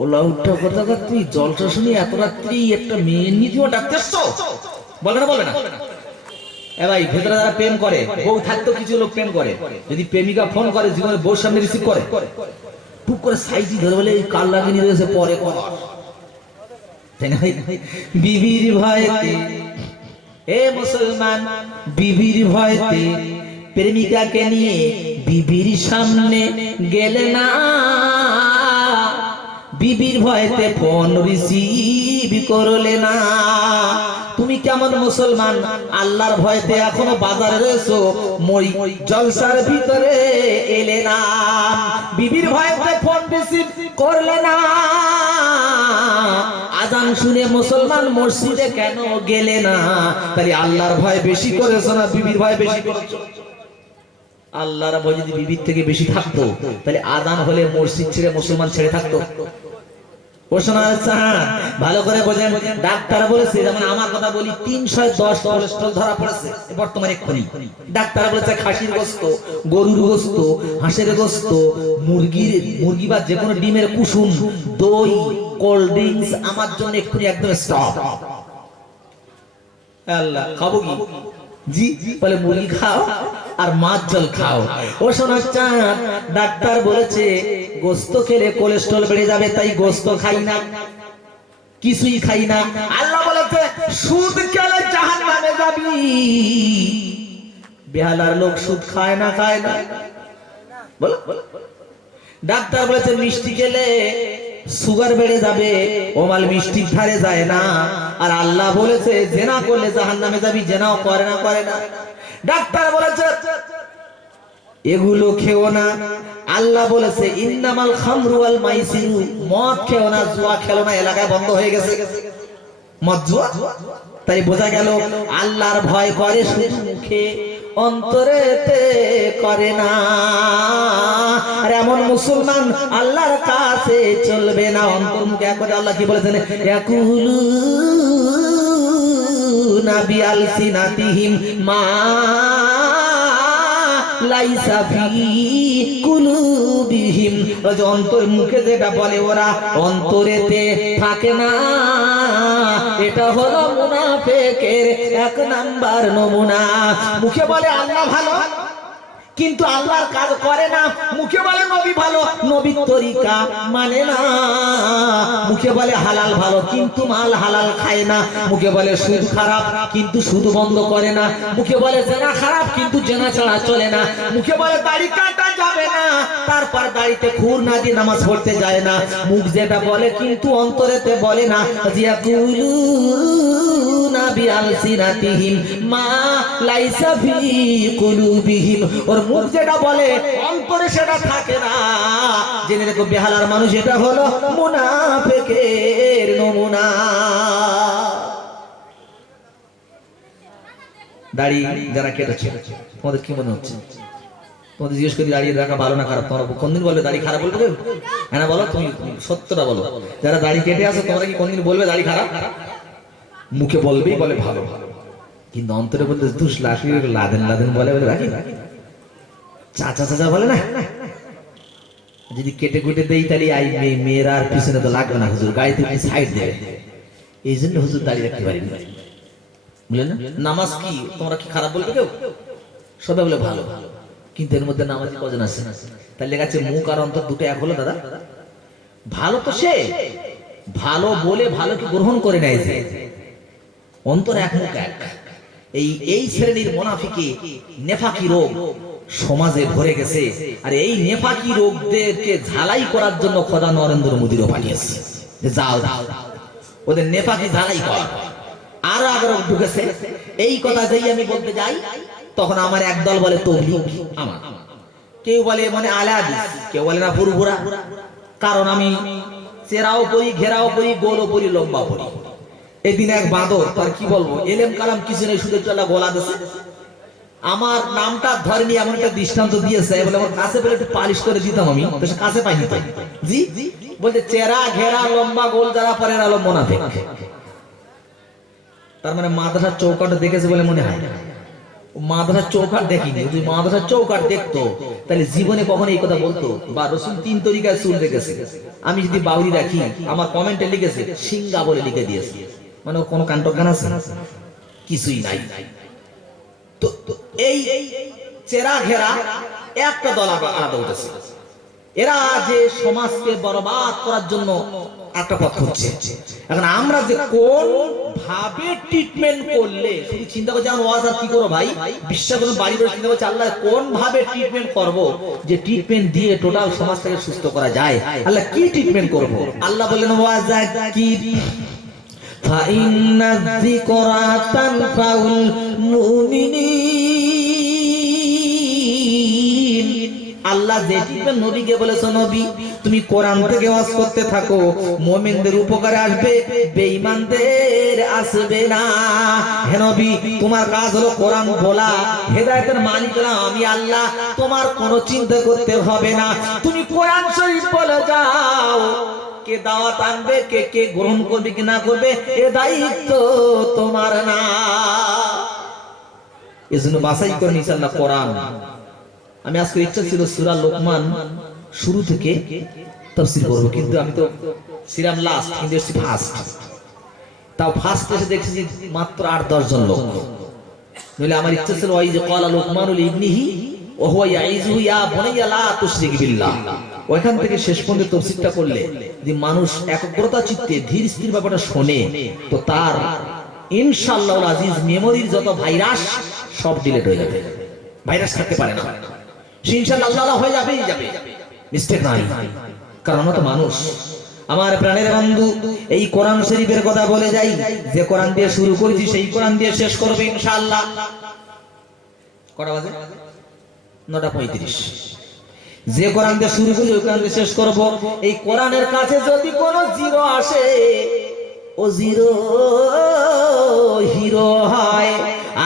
ওলা উঠা কথা কর, তুই জলটা শুনি এত রাত্রি একটা মেয়ে নিজেও ডাকতে আসছো? বলবে না বলবে না? এ ভাই ভেতরে যারা প্রেম করে, বউ থাকতেও কিছু লোক প্রেম করে, যদি প্রেমিকা ফোন করে জীবনে বউর সামনে রিসিভ করে, টুক করে সাইডি ধরে বলে এই কাল লাগে নিয়ে রয়েছে পরে কর, তাই না? বিবির ভয়তে, এ মুসলমান, বিবির ভয়তে প্রেমিকাকে নিয়ে বিবির সামনে গেলে না, বিবির ভয়তে ফোন রিসিভ করলে না। তুমি কেমন মুসলমান, আল্লাহর ভয়তে এখনো বাজারে রয়েছো, মই জলসার ভিতরে এলে না, বিবির ভয়তে ফোন রিসিভ করলে না, আজান শুনে মুসলমান মসজিদে কেন গেলে না? তাহলে আল্লাহর ভয় বেশি করেছো না বিবির ভয় বেশি করেছো? আল্লাহর ভয় যদি বিবির থেকে বেশি থাকতো তাহলে আজান হলে মসজিদ ছেড়ে মুসলমান ছেড়ে থাকতো? ভালো করে বোঝেন, ডাক্তার বলেছে, যেমন আমার কথা বলি, 310 কোলেস্ট্রল ধরা পড়েছে বর্তমানে এক্ষুনি। ডাক্তার বলেছে খাসির গোস্ত, গরুর গোস্ত, হাঁসের গোস্ত, মুরগি বা যে কোনো ডিমের কুসুম, দই, কোল্ড ড্রিঙ্কস আমার জন্য এক্ষুনি একদম স্টপ। আল্লাহ, খাবো কি? জি বলে মুরগি খাও আর মাছ জল খাও। ও সোনার চাঁদ, ডাক্তার বলেছে গোস্ত খেলে কোলেস্ট্রল বেড়ে যাবে, তাই গোস্ত খাই না, কিছুই খাই না। আল্লাহ বলেছে সুদ খেলে জাহান্নামে যাবি। বেহালার লোক সুদ খায় না, খায় না, বলো। ডাক্তার বলেছে মিষ্টি খেলে সুগার বেড়ে যাবে, ও মাল মিষ্টির ধারে যায় না। আর আল্লাহ বলেছে জেনা করলে জাহান্নামে যাবি, জেনাও করে না, করে না। ডাক্তার বলেছে এগুলো খেও না। আল্লাহ বলেছে ইন্নামাল খামরু ওয়াল মাইসিরু, মদ খেও না, জুয়া খেলো না, এলাকায় বন্ধ হয়ে গেছে মদ জুয়া। তাই বোঝা গেল আল্লাহর ভয় করে শুধু মুখে, অন্তরেতে করে না। আর এমন মুসলমান আল্লাহর কাছে চলবে না, অন্তর্মুখে করে। আল্লাহ কি বলেছেন? ইয়াকুলুনা বিআলসিনাতিহিম মা লাইসা ফি কুলুবিহিম, অন্তর মুখে যেটা বলে ওরা অন্তরেতে থাকে না। এটা হলো মুনাফিকের এক নাম্বার নমুনা। মুখে বলে আল্লাহ ভালো কিন্তু আল্লাহর কাজ করে না, মুখে বলে নবী ভালো, নবীর তরিকা মানে না। মুখে বলে হালাল ভালো কিন্তু মাল হালাল খায় না। মুখে বলে সুদ খারাপ কিন্তু সুদ বন্ধ করে না। মুখে বলে জেনা খারাপ কিন্তু জেনা ছাড়া চলে না। মুখে বলে দাড়ি কাটা যাবে না, তারপর দাড়িতে খুর না দিয়ে নামাজ পড়তে যায় না। মুখ যেটা বলে কিন্তু অন্তরেতে বলে না। জিয়াকুলুনা বিআলসিনাতিহিম মা লাইসা ফি কুলুবিহিম, ওর মুখ যেটা বলে অন্তরে সেটা থাকে না। জেনে রেখো বেহালার মানুষ এটা হলো মুনাফিকের নমুনা। দাড়ি যারা কেটেছে তোমাদের কি মনে হচ্ছে? তোমাদের জিজ্ঞেস করি দাড়ি রাখা ভালো না খারাপ? তোমরা কোনদিন বলবে দাড়ি খারাপ? বলবে হ্যাঁ না? বলো, তুমি সত্যটা বলো। যারা দাড়ি কেটে আছে তোমরা কি কোনদিন বলবে দাড়ি খারাপ? মুখে বলবেই বলে ভালো, কিন্তু অন্তরে বলতে দুশ লাখি লাদেন লাদেন বলে রাখি, চাচা চাচা বলে না। যদি কেটে কুটে দেই তাহলে মেয়েরা আর পিছনে তো লাগবে না, হুজুর গাড়িতে সাইড দেবে, এই জন্য হুজুর দাঁড়িয়ে রাখতে পারি না, বুঝলেন না? নামাজ কি তোমরা কি খারাপ বলবে কেউ? সবাই বলে ভালো, কিন্তু এর মধ্যে নামাজি কজন আছে? তার লেখা আছে মুখ আর অন্তর দুটো এক হলো দাদা। ভালো তো সে ভালো বলে ভালোকে গ্রহণ করে নেয়, যে অন্তর এক মুখ এক। এই শ্রেণীর মুনাফিকি নেফাকি রোগ সমাজে ভরে গেছে। আর এই নেফাকি রোগদেরকে ঝালাই করার জন্য খোদা নরেন্দ্র মোদীরও পাঠিয়েছে, যাও যাও ওদের নেফাকি ঝালাই কর। আরো আগ্রহ ঢুকেছে। এই কথা যেই আমি বলতে যাই তখন আমার একদল বলে তৌহিদ, আমার কেউ বলে মানে আলে হাদিস, কেউ বলে না ফুরফুরা। কারণ আমি চেরাও পড়ি, ঘেরাও পড়ি, গোলও পড়ি, লম্বা পড়ি। এদিন এক বাঁদর, তার কি বলবো, এলেম কালাম কিছু নেই, শুধু চলা গলা দেশে আমার নামটা ধরেনি এমন একটা দৃষ্টান্ত দিয়েছে, বলে আমার কাছে বলে একটু পালিশ করে দিতাম, আমি তো সে কাছে পাইনি তাই। জি বলতে চেরা ঘেরা লম্বা গোল যারা পরে আলো মোনাফিক। তার মানে মাদ্রাসার চৌকাট দেখেছে বলে মনে হয়। মাদ্রাসার চৌকাট দেখিনি, যদি মাদ্রাসার চৌকাট দেখতো তাহলে জীবনে কখনো এই কথা বলতো? বা রসুল 3 তরিকায় চুল রেখেছে, আমি যদি বাউরি রাখি, আমার কমেন্টে লিখেছে সিঙ্গা বলে লিখে দিয়েছে, মানে কোনো কান্টজ্ঞান আছে? কিছুই নাই। তো এই চেরা ঘেরা একটা দল আলাদা উঠেছে, এরা যে সমাজকে বরবাদ করার জন্য একটা পথ খুঁজছে। এখন আমরা যে কোন ভাবে ট্রিটমেন্ট করলে, শুধু চিন্তা করে যেমন ওয়াজ আর কি করো ভাই, বিশ্বাস করুন বাড়ি বাড়ি চিন্তা করছে আল্লাহ কোন ভাবে ট্রিটমেন্ট করব, যে ট্রিটমেন্ট দিয়ে টোটাল সমাজটাকে সুস্থ করা যায়। আল্লাহ কি ট্রিটমেন্ট করব? আল্লাহ বললেন ওয়াজাকির ফাইন্না যিকরা তানফাউল মুমিনিন। আল্লাহ যে ট্রিটমেন্ট নবীকে বলেছে, নবী তুমি কোরআন থেকে ওয়াজ করতে থাকো, মুমিনদের উপকারে আসবে, বেঈমানদের আসবে না। হে নবী তোমার কাজ হলো কোরআন বলা, হেদায়েতের মালিক হলাম আমি আল্লাহ, তোমার কোনো চিন্তা করতে হবে না, তুমি কোরআন শরীফ বলে যাও। কে দাওয়াত আনবে, কে কে গ্রহণ করবে কি না করবে, এ দায়িত্ব তোমার না। এজন্য বাছাই করে নিয়েছে আল্লাহ কোরআন। আমি আজকে ইচ্ছা ছিল সূরা লোকমান শুরু থেকে তাফসীর করব, কিন্তু আমি তো ছিলাম লাস্ট, কিন্তু এসেছি ফার্স্ট। তাও ফার্স্ট এসে দেখছি যে মাত্র 8-10 জন লোক। নইলে আমার ইচ্ছা ছিল ওই যে ক্বালা লোকমানুল ইবনিহি ওয়া হুয়া ইয়াইযুহু ইয়া বুনাইয়া লা তুশরিক বিল্লাহ, ওইখান থেকে শেষ পর্যন্ত তাফসীরটা করলে যে মানুষ একগ্রতা চিত্তে ধীর স্থির ব্যাপারটা শোনে, তো তার ইনশাআল্লাহুল আজিজ মেমোরির যত ভাইরাস সব ডিলিট হয়ে যাবে। ভাইরাস থাকতে পারে না, সে ইনশাআল্লাহ আল্লাহ হয়ে যাবেই যাবে, মিস্টেক নাই। কারণ আমরা তো মানুষ। আমার প্রাণের বন্ধু, এই কোরআন শরীফের কথা বলে যাই, যে কোরআন দিয়ে শুরু করেছি সেই কোরআন দিয়ে শেষ করবে ইনশাআল্লাহ। কটা বাজে? 9:35। যে কোরআন দিয়ে শুরু করি ওই কোরআন দিয়ে শেষ করব। এই কোরআনের কাছে যদি কোনো জিরো আসে, ও জিরো হিরো হয়,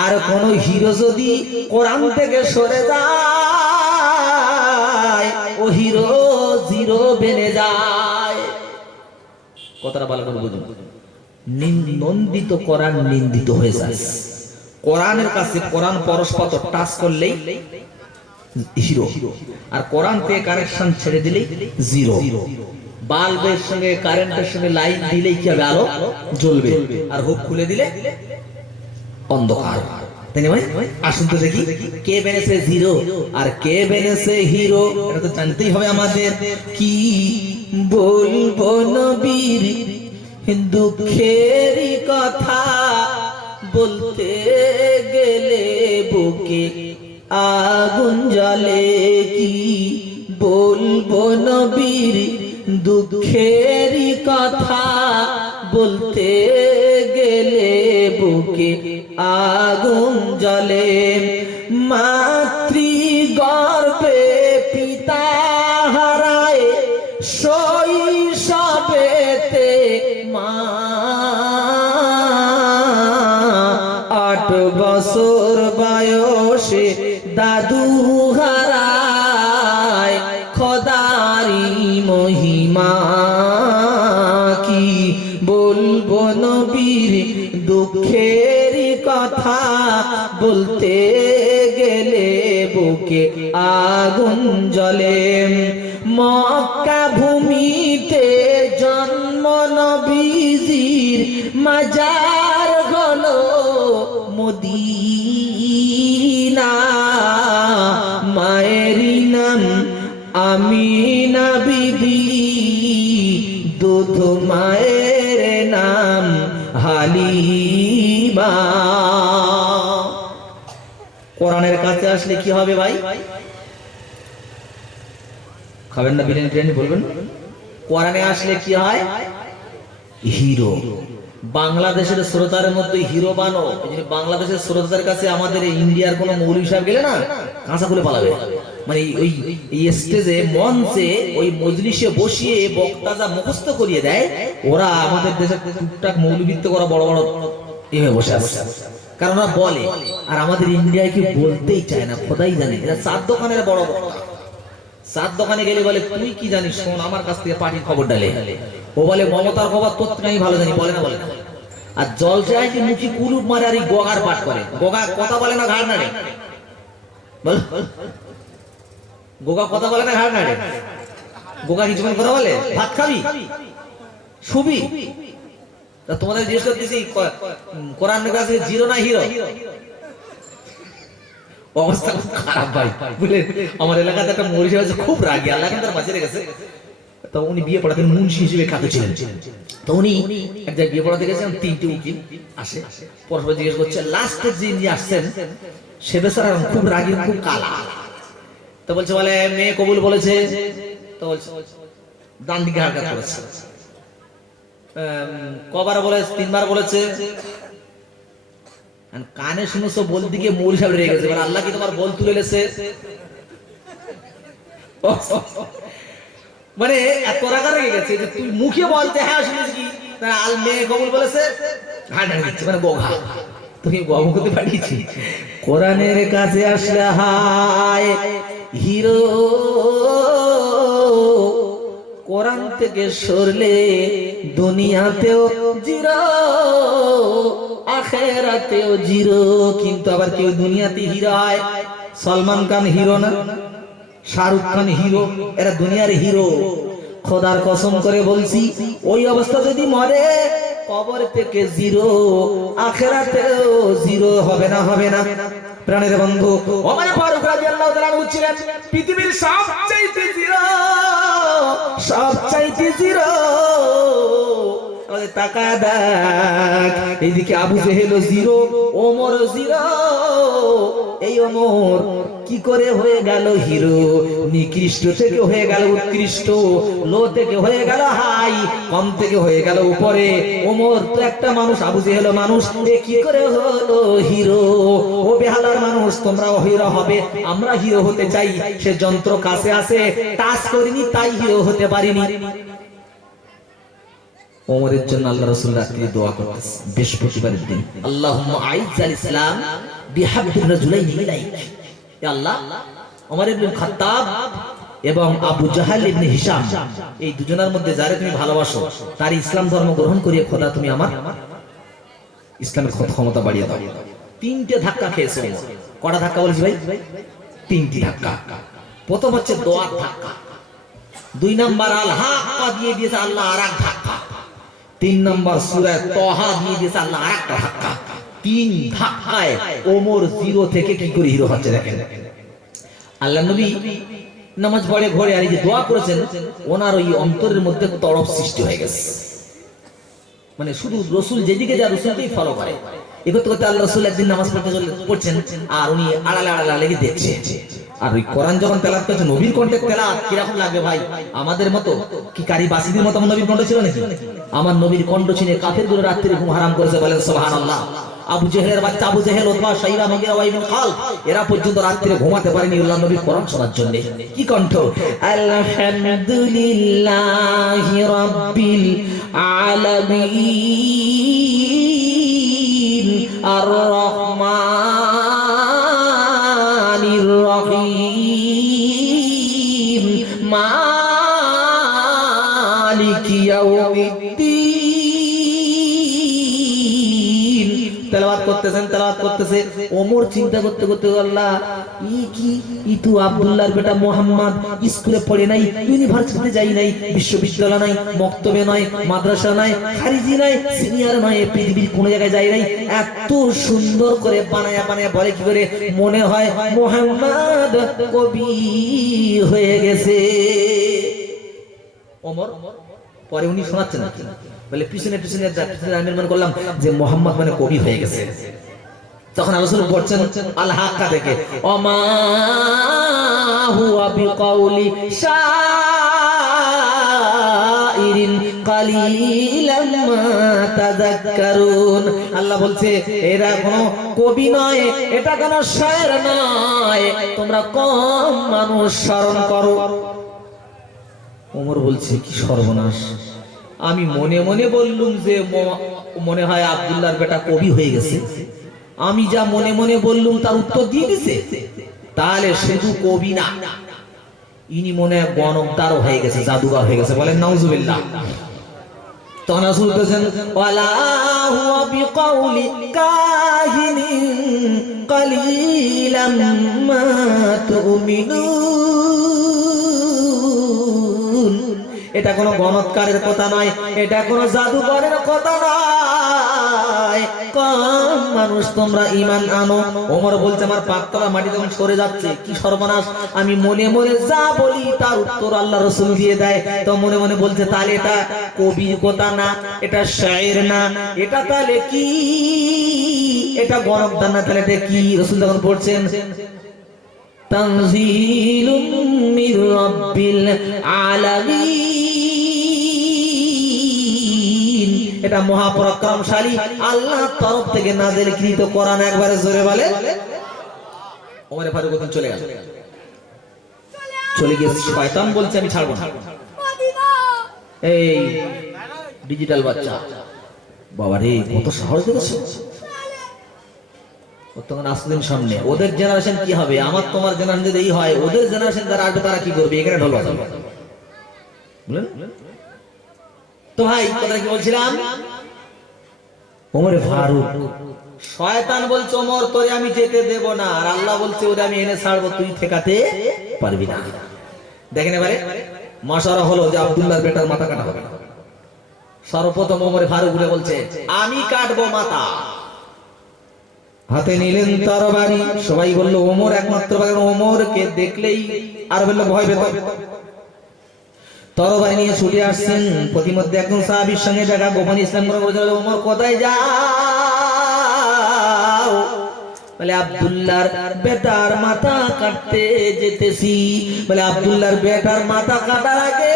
আর কোন হিরো যদি কোরআন থেকে সরে যায়, ও হিরো জিরো বেনে যায়। কথাটা ভালো করে বুঝুন। নন্দিত কোরআন নিন্দিত হয়ে যায়। কোরআনের কাছে কোরআন পরস্পর টাচ করলেই হিরো, আর কোরআন থেকে কানেকশন ছেড়ে দিলেই জিরো। বাল্বের সঙ্গে কারেন্টের সঙ্গে লাইন দিলেই কি হবে? আলো জ্বলবে, আর হুক খুলে দিলে অন্ধকার। তাই না ভাই? আসুন তো দেখি কে বেনেছে জিরো আর কে বেনেছে হিরো, এটা তো জানতেই হবে আমাদের। কি বলবো নবীর দুঃখের কথা, বলতে গেলে বুকে আগুন জ্বলে। কি বলবো নবীর দুঃখের কথা, বলতে গেলে বুকে আগুন জ্বলে। মাতৃগর্ভে পিতা হারায়, শৈশবেতে মা 8 বছর বয়সে দাদু হারায়। খোদারি মহিমা কি বলবো নবীর দুঃখের কথা, বলতে গেলে বুকে আগুন জ্বলে। মক্কা ভূমিতে জন্ম নবীজির, মাজার হলো মদিনা। মায়েরই নাম আমিনা বিবি, দুধ মায়ের নাম হালিমা। কোরআনের কাছে আসলে কি হবে ভাই? খাবেন না বিরিয়ানি টিরিয়ানি বলবেন? কোরআনে আসলে কি হয়? হিরো। বাংলাদেশের শ্রোতার মধ্যে হিরো বানো। বাংলাদেশের শ্রোতাদের কাছে আমাদের ইন্ডিয়ার কোন মৌলভী সাহেব গেলে না কাঁচা খুলে পালাবে। মানে ওই স্টেজে মঞ্চে ওই মজলিসে বসিয়ে বক্তা যা মুখস্থ করিয়ে দেয়, ওরা আমাদের দেশে টুকটাক মৌলবীত্ব করা বড় বড় এভাবে বসে আছে। কারণ ওরা বলে, আর আমাদের ইন্ডিয়ায় কি বলতেই চায় না, খোদাই জানে। এরা চার দোকানের বড় বক্তা, চার দোকানে গেলে বলে তুই কি জানিস, শোন আমার কাছ থেকে পার্টির খবর ডালে। ও বলে মমতার খবর তোর থেকে আমি ভালো জানি, বলে না বলে না। আর জলসায় যে মুখি কুলুপ মারে আর এই গগার পাঠ করে, গগা কথা বলে না ঘাড় নাড়ে, বল গোগা কথা বলে না ঘাড় নাড়ে, গোগা কিছুক্ষণ কথা বলে ভাত খাবি শুবি। তা তোমাদের জিজ্ঞেস করতেছি কোরআনের কাছে জিরো না হিরো? অবস্থা খুব খারাপ ভাই, বুঝলে। আমার এলাকাতে একটা মরিষা আছে, খুব রাগী, আল্লাহ এখন তার বাঁচে রেখেছে। তো উনি বিয়ে পড়াতেন, মুন্সি হিসেবে খ্যাত ছিলেন। তো উনি এক জায়গায় বিয়ে পড়াতে গেছেন, তিনটে উকিল আসে, পরস্পর জিজ্ঞেস করছে লাস্টের যিনি আসছেন সে বেচারা খুব রাগী, খুব কালা। তো বলছে বলে মেয়ে কবুল বলেছে, তো বলছে ডান দিকে আঘাত করেছে, কবার বলে, তিনবার বলেছে। কানে শুনেছো বলতে গিয়ে মৌল সাহেব রেগে গেছে, আল্লাহ কি তোমার বল তুলে লেছে? মানে এত রাগা রেগে গেছে যে তুই মুখে বলতে হ্যাঁ শুনেছি, আল মেয়ে কবুল বলেছে, ঘাট দিচ্ছে, মানে গোঘা তুমি গম করতে পাঠিয়েছি। কোরআনের কাছে আসলে হায় হিরো, কোরআন থেকে সরলে দুনিয়াতেও জিরো আখেরাতেও জিরো। কিন্তু আবার কেউ দুনিয়াতে হিরো হয়, সলমান খান হিরো না, শাহরুখ খান হিরো, এরা দুনিয়ার হিরো। খোদার কসম করে বলছি, ওই অবস্থা যদি মরে কবর থেকে জিরো, আখেরাতেও জিরো হবে না, হবে না। প্রাণের বন্ধু ওমর ফারুক রাদিয়াল্লাহু তাআলা আনহু ছিলেন পৃথিবীর সবচাইতে জিরো, সবচাইতে জিরো। টাকা দেখ, এইদিকে আবু জেহেল জিরো, ওমর জিরো। এই ওমর কি করে হয়ে গেল হিরো? নিকৃষ্ট থেকে হয়ে গেল উৎকৃষ্ট, লো থেকে হয়ে গেল হাই, কম থেকে হয়ে গেল উপরে। ওমর তো একটা মানুষ, আবু জেহেল মানুষ, এ কি করে হলো হিরো? ও বেহালার মানুষ, তোমরাও হিরো হবে, আমরা হিরো হতে চাই। সে যন্ত্র কাছে আছে, টাচ করিনি তাই হিরো হতে পারিনি। ওমরের জন্য আল্লাহ রাসূল রাত্রে দোয়া করতেন বৃহস্পতিবারের দিন, আল্লাহুম্মা আইজ্জাল ইসলাম বিহাব্বির রাজুলাইনি ইলাইক। হে আল্লাহ, ওমর ইবনে খাত্তাব এবং আবু জাহাল ইবনে হিশাম, এই দুজনের মধ্যে যারে তুমি ভালোবাসো তার ইসলাম ধর্ম গ্রহণ করিয়ে খোদা তুমি আমার ইসলামের ক্ষমতা বাড়িয়ে দাও। তিনটে ধাক্কা খেয়েছে ওমর। কটা ধাক্কা বলেছি ভাই? তিনটি ধাক্কা। প্রথম হচ্ছে দোয়ার ধাক্কা, দুই নাম্বার আল হাক্কা দিয়ে দিয়েছে আল্লাহ আরেক ধাক্কা, তিন নাম্বার সূরা তাহা দিয়ে দিয়েছে আল্লাহ আরেকটা ধাক্কা। তিন ধাক্কায় ওমর জিরো থেকে কি করে হিরো হচ্ছে দেখেন। আল্লাহ নবী নামাজ পড়ে ঘরে আর এই যে দোয়া করেছেন, ওনার ওই অন্তরের মধ্যে তড়প সৃষ্টি হয়ে গেছে। মানে শুধু রসুল যেদিকে যা রসুলকেই ফলো করে। এগোতে করতে আল্লাহ রসুল একদিন নামাজ পড়ছেন আর উনি আড়ালে আড়ালে লেগে দেখছে। আর ওই কোরআন যখন তেলাওয়াত করছে, নবীর কণ্ঠে তেলাওয়াত কিরকম লাগবে ভাই? আমাদের মতো কি কারি বাসিদের মতো আমার নবীর কণ্ঠ ছিল নাকি? আমার নবীর কণ্ঠ শুনে কাফেরগুলো রাত্রে ঘুম হারাম করেছে, বলেন সুবহানাল্লাহ। আবু জেহেলের বাচ্চা আবু জেহেল, উতবা, শাইবা, মুগীরা, ওয়াইল বিন খালদ, এরা পর্যন্ত রাত্রে ঘুমাতে পারেনি আল্লাহ নবীর কোরআন শোনার জন্য। কি কণ্ঠ! আলহামদুলিল্লাহি রাব্বিল আলামিন আর রহমানির রহিম মালিকি ইয়াউমিদ্দিন। তেলাওয়াত করতেছে। ওমর চিন্তা করতে করতে, আল্লাহ ই তো আব্দুল্লাহর বেটা মুহাম্মদ, স্কুলে পড়ে নাই, ইউনিভার্সিটিতে যাই নাই, বিশ্ববিদ্যালয় নাই, মক্তবে নয়, মাদ্রাসা নাই, খারিজি নাই, সিনিয়র নয়, পৃথিবীর কোন জায়গায় যাই নাই। এত সুন্দর করে বানায়া বলে কি করে? মনে হয় মুহাম্মদ কবি হয়ে গেছে। ওমর পরে উনি শোনাচ্ছেন বলে পিছনে আমি মনে করলাম যে মুহাম্মদ মানে কবি হয়ে গেছে। তখন রাসূল পড়ছেন আল হাক্কা থেকে, ওমা হুয়া বিকাউলি শাইরিন কালিলাম মা তাযাক্কারুন। আল্লাহ বলছে এরা কোনো কবি নয়, এটা কোনো শায়ের নয়, তোমরা কম মানুষ স্মরণ করো। ওমর বলছে কি সর্বনাশ! আমি মনে মনে বললুম যে মনে হয় আব্দুল্লাহর বেটা কবি হয়ে গেছে, আমি যা মনে মনে বললুম তার উত্তর দিয়ে দিছে, তাহলে শুধু কবি না, ইনি মনে হয় গণকদারও হয়ে গেছে, জাদুঘর হয়ে গেছে। বলেন নাউজুবিল্লাহ। তখন রাসূল বলেছেন ওয়ালা হুয়া বিকাউলি কাহিনিন কালিলাম মা তুমিনুন। এটা কোনো গণৎকারের কথা নয়, এটা কোনো জাদুঘরের কথা নয়, কম মানুষ তোমরা ঈমান আনো। ওমর বলছে আমার পাতলা মাটি তখন সরে যাচ্ছে, কি সর্বনাশ, আমি মনে মনে যা বলি তার উত্তর আল্লাহ রাসূল দিয়ে দেয়। তো মনে মনে বলছে তাহলে এটা কবির কথা না, এটা শায়ের না, এটা তাহলে কি, এটা গণকদার না, তাহলে এটা কি? রাসূল তখন বলছেন তানজিলুম মির রাব্বিল আলামিন, এটা মহাপরাক্রমশালী আল্লাহর তরফ থেকে নাযিলকৃত কোরআন। একবারে জোরে বলে। ওমর ফারুক ওখানে চলে গেল, চলে গিয়ে শয়তান বলছে আমি ছাড়বো না। এই ডিজিটাল বাচ্চা, বাবা রে কত সাহস দেখেছো। তখন আসলেন সামনে, ওদের জেনারেশন কি হবে, আমার তোমার জেনারেশন যদি এই হয়, ওদের জেনারেশন যারা আসবে তারা কি করবে, এখানে ঢোল বাজাবে। বুঝলেন তো ভাই, কথা কি বলছিলাম? ওমর ফারুক, শয়তান বলছে ওমর তোরে আমি যেতে দেব না, আর আল্লাহ বলছে ওরে আমি এনে ছাড়বো, তুই ঠেকাতে পারবি না। দেখেন এবারে মাশাআল্লাহ হলো যে আব্দুল্লাহর বেটার মাথা কাটা হবে। সর্বপ্রথম ওমর ফারুক উঠে বলছে আমি কাটবো মাথা। হাতে নিলেন তরবারি, সবাই বলল ওমর একমাত্র, ওমরকে দেখলেই আর বলল ভয় পেত। তরবারি নিয়ে ছুটে আসছেন, প্রতিমধ্যে একজন সাহাবীর সঙ্গে দেখা, গোপন ইসলাম গ্রহণ করেছিল। ওমর কোথায় যাও? বলে আব্দুল্লাহর বেটার মাথা কাটতে যেতেছি। বলে আব্দুল্লাহর বেটার মাথা কাটার আগে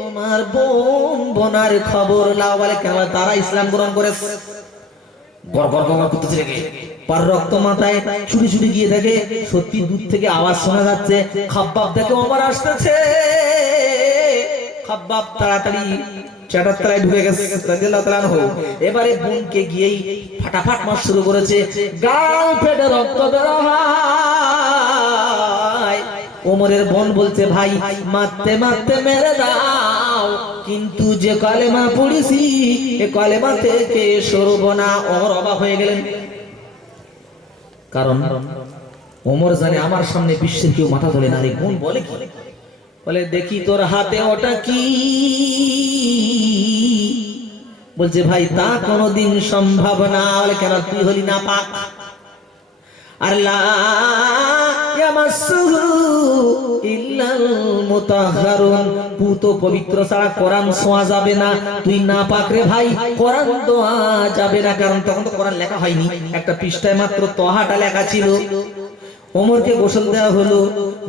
তোমার বোনার খবর লাও। বলে কেন? তারা ইসলাম গ্রহণ করেছে। পার রক্ত মাথায় ছুটি ছুটি গিয়ে দেখে সত্যি দূর থেকে আওয়াজ শোনা যাচ্ছে। খাব্বাব দেখে ওমর আসতেছে। খাব্বাব তাড়াতাড়ি চাটার তলায় ঢুকে গেছে রাদিয়াল্লাহু তাআলা আনহু। এবারে বোনকে গিয়েই ফাটাফাট মার শুরু করেছে, গাল ফেটে রক্ত বের হয়। ওমরের বোন বলছে ভাই মারতে মারতে মেরে দাও, কিন্তু যে কালেমা পড়েছি এ কালেমা থেকে সরব না। ওমর অবাক হয়ে গেলেন, কারণ ওমর জানে আমার সামনে বিশ্বের কেউ মাথা তোলে না। রে বোন বলে কি? বলে দেখি তোর হাতে ওটা কি? বলছে ভাই তা কোনোদিন সম্ভব না। বলে কেন? তুই হলি না পাক, আর লা ইয়ামাসসুহু ইল্লাল মুতাহহারুন, পুত পবিত্র ছাড়া কোরআন ছোঁয়া যাবে না। তুই না পাক রে ভাই, কোরআন দোয়া যাবে না। কারণ তখন তো কোরআন লেখা হয়নি, একটা পৃষ্ঠায় মাত্র তহাটা লেখা ছিল। ওমরকে গোসল দেওয়া হলো।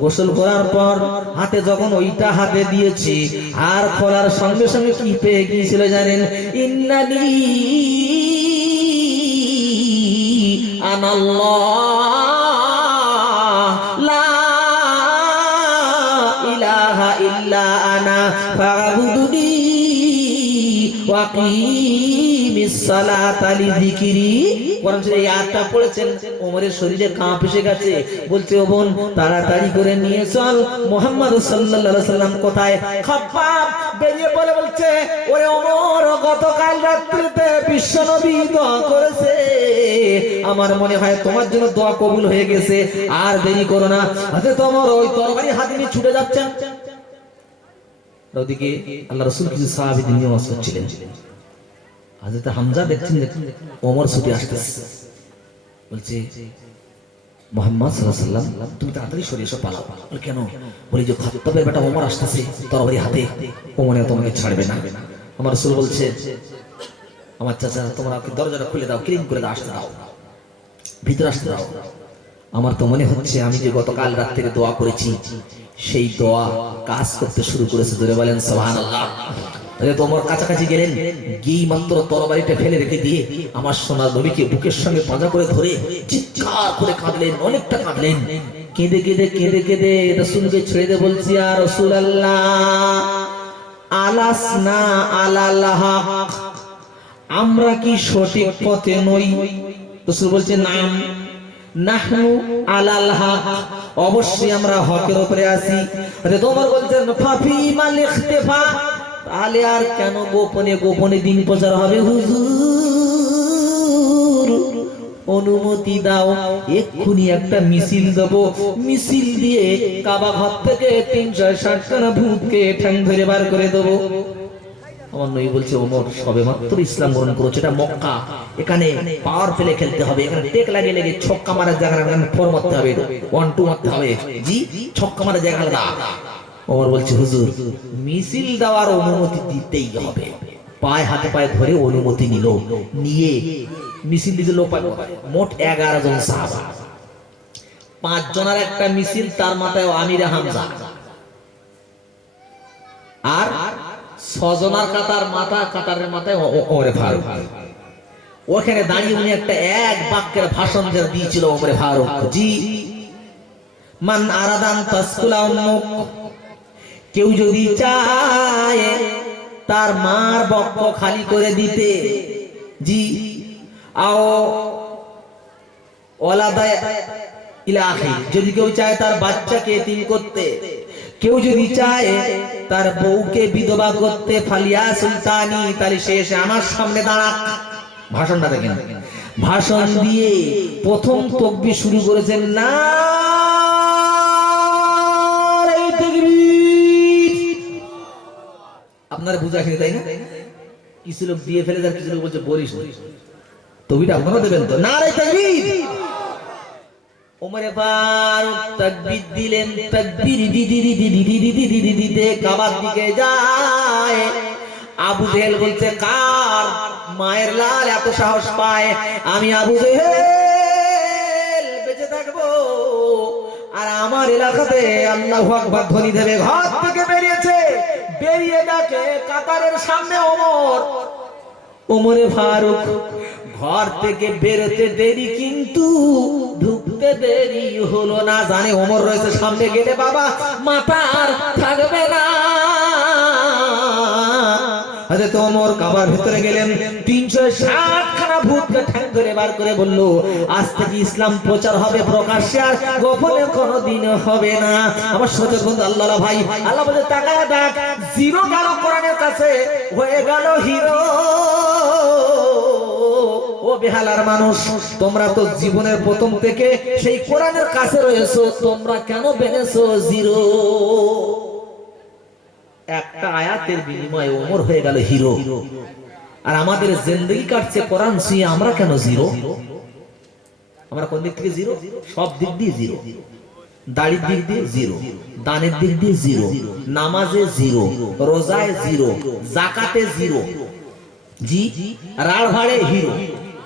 গোসল করার পর হাতে যখন ওইটা হাতে দিয়েছি, আর খোলার সঙ্গে সঙ্গে কি পেয়ে গিয়েছিল জানেন? ইন্নানি আনাল্লাহ লা ইলাহা ইল্লা আনা ফা'বুদুনি ওয়া কিমিস সালাতা লিযিকরি। কোরআন শরীফে এই আয়াতটা পড়েছেন, ওমরের শরীরে কাঁপ এসে গেছে। বলছে ও বোন তাড়াতাড়ি করে নিয়ে চল, মুহাম্মদ সাল্লাল্লাহু আলাইহি সাল্লাম কোথায়? খাব্বাব বেরিয়ে বলে বলছে ওরে ওমর, গতকাল রাত্রিতে বিশ্বনবী দোয়া করেছে, আমার মনে হয় তোমার জন্য দোয়া কবুল হয়ে গেছে, আর দেরি করো না। হযরত ওমর ওই তরবারি হাতে নিয়ে ছুটে যাচ্ছেন। ওদিকে আল্লাহ রাসূল কিছু সাহাবীদের নিয়ে ওয়াজ করছিলেন। হযরত হামজা দেখছেন ওমর ছুটে আসতেছে, বলছে মুহাম্মদ সাল্লাল্লাহু আলাইহি ওয়াসাল্লাম তুমি তাড়াতাড়ি সরে এসো, পালাও। বলে কেন? বলি যে খাত্তাবের বেটা ওমর আসতেছে তরবারি হাতে, ওমর তোমাকে ছাড়বে না। আমার রাসূল বলছে আমার চাচা তোমরা দরজাটা খুলে দাও, ক্লিন করে দাও, আসতে দাও, ভিতরে আসতে দাও। আমার তো মনে হচ্ছে আমি যে গতকাল রাত থেকে দোয়া করেছি সেই দোয়া কাজ করতে শুরু করেছে। ধরে বলেন সুবহানাল্লাহ। তোমার কাছাকাছি গেলেন, গিয়ে মাত্র তরবারিটা ফেলে রেখে দিয়ে আমার সোনার নবীকে বুকের সঙ্গে পাঁজা করে ধরে চিৎকার করে কাঁদলেন, অনেকটা কাঁদলেন। কেঁদে কেঁদে কেঁদে কেঁদে রাসূলকে ছেড়ে দিয়ে বলছি ইয়া রাসূলুল্লাহ আলাসনা আলাল হক, আমরা কি সঠিক পথে নই? রাসূল বলছেন নাম নাহনু আলাল হক, অবশ্যই আমরা হকের উপরে আছি। ওমর বলছেন ফাফি মাল ইখতিফা, তাহলে আর কেন গোপনে গোপনে দিন প্রচার হবে? হুজুর অনুমতি দাও, এক্ষুনি একটা মিছিল দেবো, মিছিল দিয়ে কাবা ঘর থেকে 360 খানা ভূতকে ঠ্যাং ধরে বার করে দেবো। আমার নবী বলছে ওমর সবে মাত্র ইসলাম গ্রহণ করেছে, এটা মক্কা, এখানে পাওয়ার প্লে খেলতে হবে, এখানে টেক লাগিয়ে লেগে ছক্কা মারার জায়গায় ফোর মারতে হবে, 1-2 মারতে হবে, জি ছক্কা মারার জায়গা আলাদা। ওমর বলছে হুজুর মিছিল দেওয়ার অনুমতি দিতেই হবে। পায়ে হাতে পায়ে ধরে অনুমতি নিল, নিয়ে মিছিল দিতে লোক পায় মোট 11 জন সাহাবা, 5 জনের একটা মিছিল, তার মাথায় আমির হামজা, আর 6 জনের কাতারের মাথায় ওমরে ফারুক। ওখানে দাঁড়িয়ে উনি একটা এক বাক্যের ভাষণ দিয়েছিল ওমরে ফারুক, জি মান আরাদান তাসকুলা উম্মুক, কেউ যদি চায় তার মার বক্ষ খালি করে দিতে, জি আও ওয়ালাদা ইলা আখি, যদি কেউ চায় তার বাচ্চাকে এতিম করতে, কেউ যদি চায় তার বউকে বিধবা করতে, ফালিয়া সুলতানি, তাহলে সে এসে আমার সামনে দাঁড়াক। ভাষণটা দেখেন, ভাষণ দিয়ে প্রথম তাকবীর শুরু করেছেন নারে তাকবীর। আপনারা বুঝাছেন তাই না? কিছু লোক দিয়ে ফেলে যায়, কিছু লোক বলছে বলিস তবিটা আপনারা দেবেন তো, নারে তাকবীর। ওমরে ফারুক তাকবীর দিলেন, তাকবীর দিতে কাবার দিকে যায়। আবু জেহেল বলছে কার মায়ের লাল এত সাহস পায়, আমি আবু জেহেল বেঁচে থাকবো আর আমার এলাকাতে আল্লাহু আকবার ধ্বনি দেবে। ঘর থেকে বেরিয়েছে, বেরিয়ে দেখে কাতারের সামনে ওমরে ফারুক। ঘর থেকে বেরোতে দেরি কিন্তু ঢুকতে দেরি হলো না, জানে ওমর রয়েছে সামনে, গেলে বাবা মাথার থাকবে না। হযরত ওমর কাবার ভিতরে গেলেন, 360 খানা ভূতকে ঠ্যাং ধরে বার করে বলল আজ থেকে ইসলাম প্রচার হবে প্রকাশ্যে, আর গোপনে কোনোদিন হবে না। আমার সাথে বন্ধু আল্লাহ ভাই, আল্লাহ বলে তাকায় দেখ, জিরো গেল কোরআনের কাছে, হয়ে গেল হিরো। ও বেহালার মানুষ, তোমরা তো জীবনের প্রথম থেকে সেই কোরআনের কাছে রয়েছো, তোমরা কেন বেনেছো জিরো? একটা আয়াতের বিনিময়ে ওমর হয়ে গেল হিরো, আর আমাদের জিন্দেগি কাটছে কোরআন ছুঁয়ে, আমরা কেন জিরো? আমরা কোন দিক থেকে জিরো? সব দিক দিয়ে জিরো। দাড়ির দিক দিয়ে জিরো, দানের দিক দিয়ে জিরো, নামাজে জিরো, রোজায় জিরো, যাকাতে জিরো, জি রাড় ভাড়ে হিরো,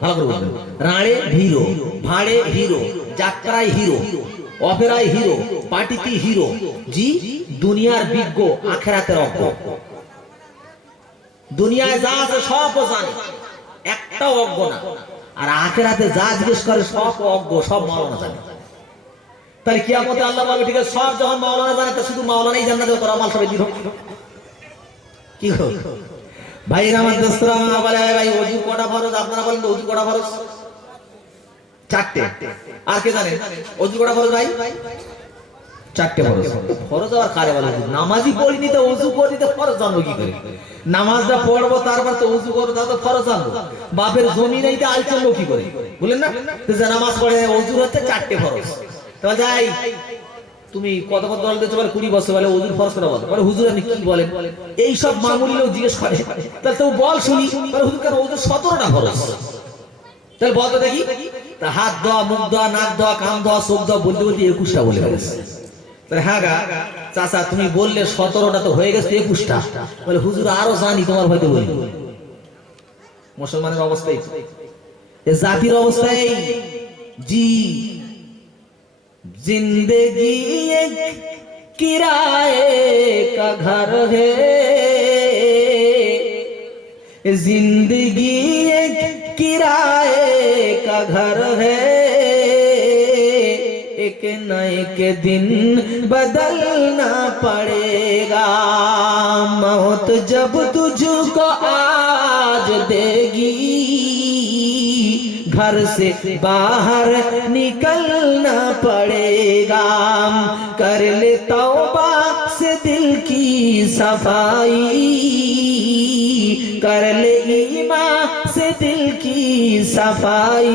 ভালো করে বলবেন, রাড়ে হিরো, ভাড়ে হিরো, যাত্রায় হিরো, অপেরায় হিরো, পার্টিতে হিরো, জি দুনিয়ার বিজ্ঞ আখেরাতের অজ্ঞ। দুনিয়ায় যা আছে সব জানে, একটাও অজ্ঞ না, আর আখেরাতে যা জিজ্ঞেস করে সব অজ্ঞ, সব মাওলানা জানে। তাহলে কিয়ামতে আল্লাহ বলবে ঠিক আছে, সব যখন মাওলানা জানে তো শুধু মাওলানাই জান্নাতে, তোর আমল সবাই দিল কি হল? ভাই আমার দোস্তরা বলে ভাই ওযু কটা ফরজ? আপনারা বলেন তো ওযু কটা ফরজ? 4টে। আর কে জানেন ওযু কটা ফরজ? ভাই 4টে ফরজ। ফরজ আর কারে বলে? নামাজই পড়িনি তো ওযু করি তো ফরজ জানবো কি করে? নামাজটা পড়বো তারপর তো ওযু করবো, তা তো ফরজ জানবো। বাপের জমি নেই তো আল চলবো কি করে? বলেন না, যে নামাজ পড়ে ওযু হচ্ছে 4টে ফরজ। তো যাই তুমি কত কত দল দিতে পারে? 20 বছর বলে ওযুর ফরজ করা বলে, হুজুর আপনি কি বলেন? এই সব মামুলি লোক জিজ্ঞেস করে, তাহলে তো বল শুনি, হুজুর কেন ওযুর 17টা ফরজ? তাহলে বল তো দেখি। তা হাত ধোয়া, মুখ ধোয়া, নাক ধোয়া, কান ধোয়া, চোখ ধোয়া বলতে বলতে 21টা বলে গেছে। তাহলে হ্যাঁ গা চাচা তুমি বললে 17টা তো হয়ে গেছে 21টা, বলে হুজুর আরো জানি তোমার হয়তো বলি। মুসলমানের অবস্থাই এ, জাতির অবস্থায় জি जिंदगी एक किराए का घर है, जिंदगी एक किराए का घर है, एक न एक दिन बदलना पड़ेगा, मौत जब तुझको आज देगी घर से बाहर निकलना पड़ेगा। कर ले तौबा से दिल की सफाई, कर ले ईमान से दिल की सफाई,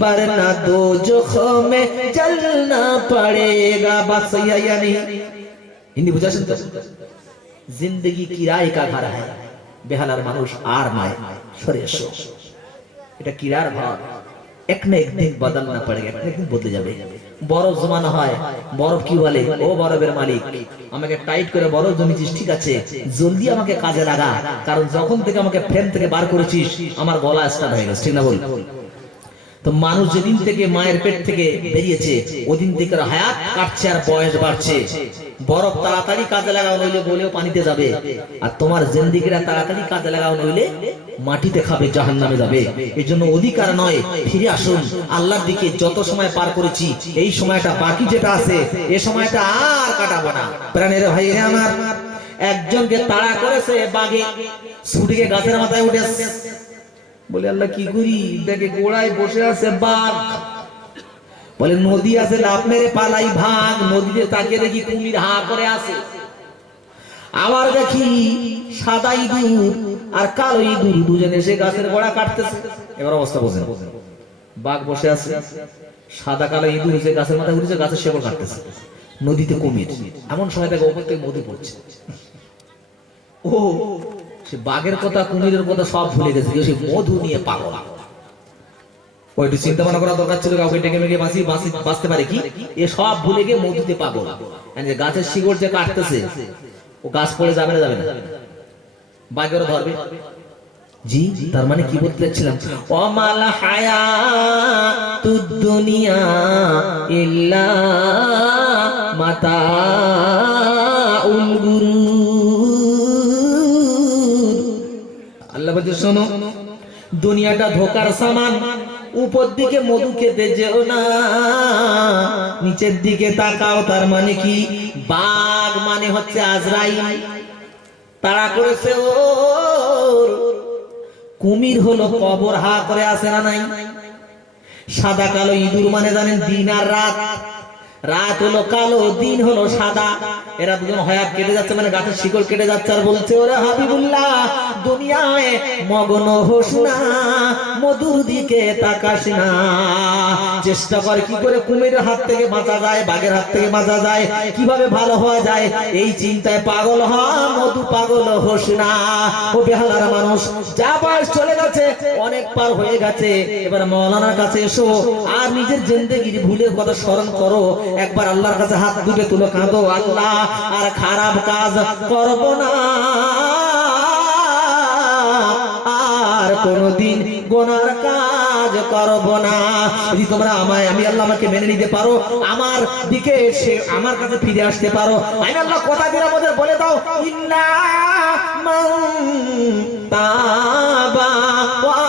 वरना दोज़ख में जलना पड़ेगा। बात सही है या नहीं? हिंदी बुझा सकते? जिंदगी किराए का घर है, बेहालार मानुष आर नয়, সরে এসো। এটা কিরার ঘর, এক না একদিন বদলনা পড়েगा, একদিন বদলে যাবে। বরফ জমানো হয়, বরফ কি বলে, ও বরফের মালিক আমাকে টাইট করে বরফ জমিয়েছিস, ঠিক আছে, জলদি আমাকে কাজে লাগা, কারণ যখন থেকে আমাকে ফ্রেম থেকে বার করেছিস আমার গলা স্টার্ট হয়ে গেছে, ঠিক না বল? তো মানুষ যেদিন থেকে মায়ের পেট থেকে বেরিয়েছে ওদিন থেকে হায়াত কাটছে আর বয়স বাড়ছে। বরফ তাড়াতাড়ি কাজে লাগাও নইলে বলেও পানিতে যাবে, আর তোমার জিন্দেগিটা তাড়াতাড়ি কাজে লাগাও নইলে মাটিতে খাবে, জাহান্নামে যাবে। এজন্য অধিকার নয়, ফিরে আসুন আল্লাহর দিকে। যত সময় পার করেছি এই সময়টা বাকি যেটা আছে এই সময়টা আর কাটাবো না। প্রাণের ভাই আমার, একজনকে তাড়া করেছে বাঘে, ছুটে গাছের মাথায় উঠে বলে আল্লাহ কি করি, দেখে গোড়ায় বসে আছে বাঘ। বলে নদী আছে, লাফ মেরে পালাই ভাগ। নদীতে তাকিয়ে দেখি কুমির হা করে আছে। আবার দেখি সাদা ইঁদুর আর কালো ইঁদুর দুজনে এসে গাছের গোড়া কাটতেছে। এবার অবস্থা বোঝেন, বাঘ বসে আছে, সাদা কালো ইঁদুর এসে গাছের মাথায় উঠেছে, গাছের শেকড় কাটতেছে, নদীতে কুমির। এমন সময় দেখে ওপর থেকে মধু পড়ছে। ও সে বাঘের কথা কুমিরের কথা সব ভুলে গেছে, সে মধু নিয়ে পাগল। ওইটু চিন্তা ভাবনা করা দরকার ছিল, কাউকে ডেকে মেগে বাঁচতে পারে কি, এ সব ভুলে গিয়ে মধুতে পাগল। গাছের শিকড় যে কাটতেছে ও গাছ পড়ে যাবে না, যাবে না, বাঘেরও ধরবে। জি, তার মানে কি বলতে চাচ্ছিলাম, ওমাল হায়াতুদ দুনিয়া ইল্লা মাতাউল গুরুর। আল্লাহ বলছে শোনো, দুনিয়াটা ধোকার সামান। উপর দিকে মধু খেতে যেও না, নিচের দিকে তাকাও। তার মানে কি, বাঘ মানে হচ্ছে আজরাইল, তাড়া করেছে ওর। কুমির হলো কবর হা করে আসে না নাই। সাদা কালো ইঁদুর মানে জানেন দিন আর রাত, রাত হলো কালো, দিন হলো সাদা। এরা দুজন হায়াত কেটে যাচ্ছে, মানে গাছের শিকড় কেটে যাচ্ছে। আর বলছে ওরে হাবিবুল্লাহ, দুনিয়ায় মগ্ন হোস না, মধুর দিকে তাকাস না। চেষ্টা কর কি করে কুমিরের হাত থেকে বাঁচা যায়, বাঘের হাত থেকে বাঁচা যায়, কিভাবে ভালো হওয়া যায়, এই চিন্তায় পাগল হ, মধু পাগল হোস না। ও বেহালার মানুষ, যা বয়স চলে গেছে, অনেক পার হয়ে গেছে, এবার মাওলানার কাছে এসো আর নিজের জিন্দেগির ভুলের কথা স্মরণ করো। একবার আল্লাহর কাছে হাত দুটো তুলে কাঁদো, আল্লাহ আর খারাপ কাজ করব না, আর কোনদিন গুনার কাজ করব না। যদি তোমরা আমি আল্লাহ আমাকে মেনে নিতে পারো, আমার দিকে এসে আমার কাছে ফিরে আসতে পারো, আমি আল্লাহ কথা দিয়ে আমাদের বলে দাও, ইন্না মান তাবা ওয়া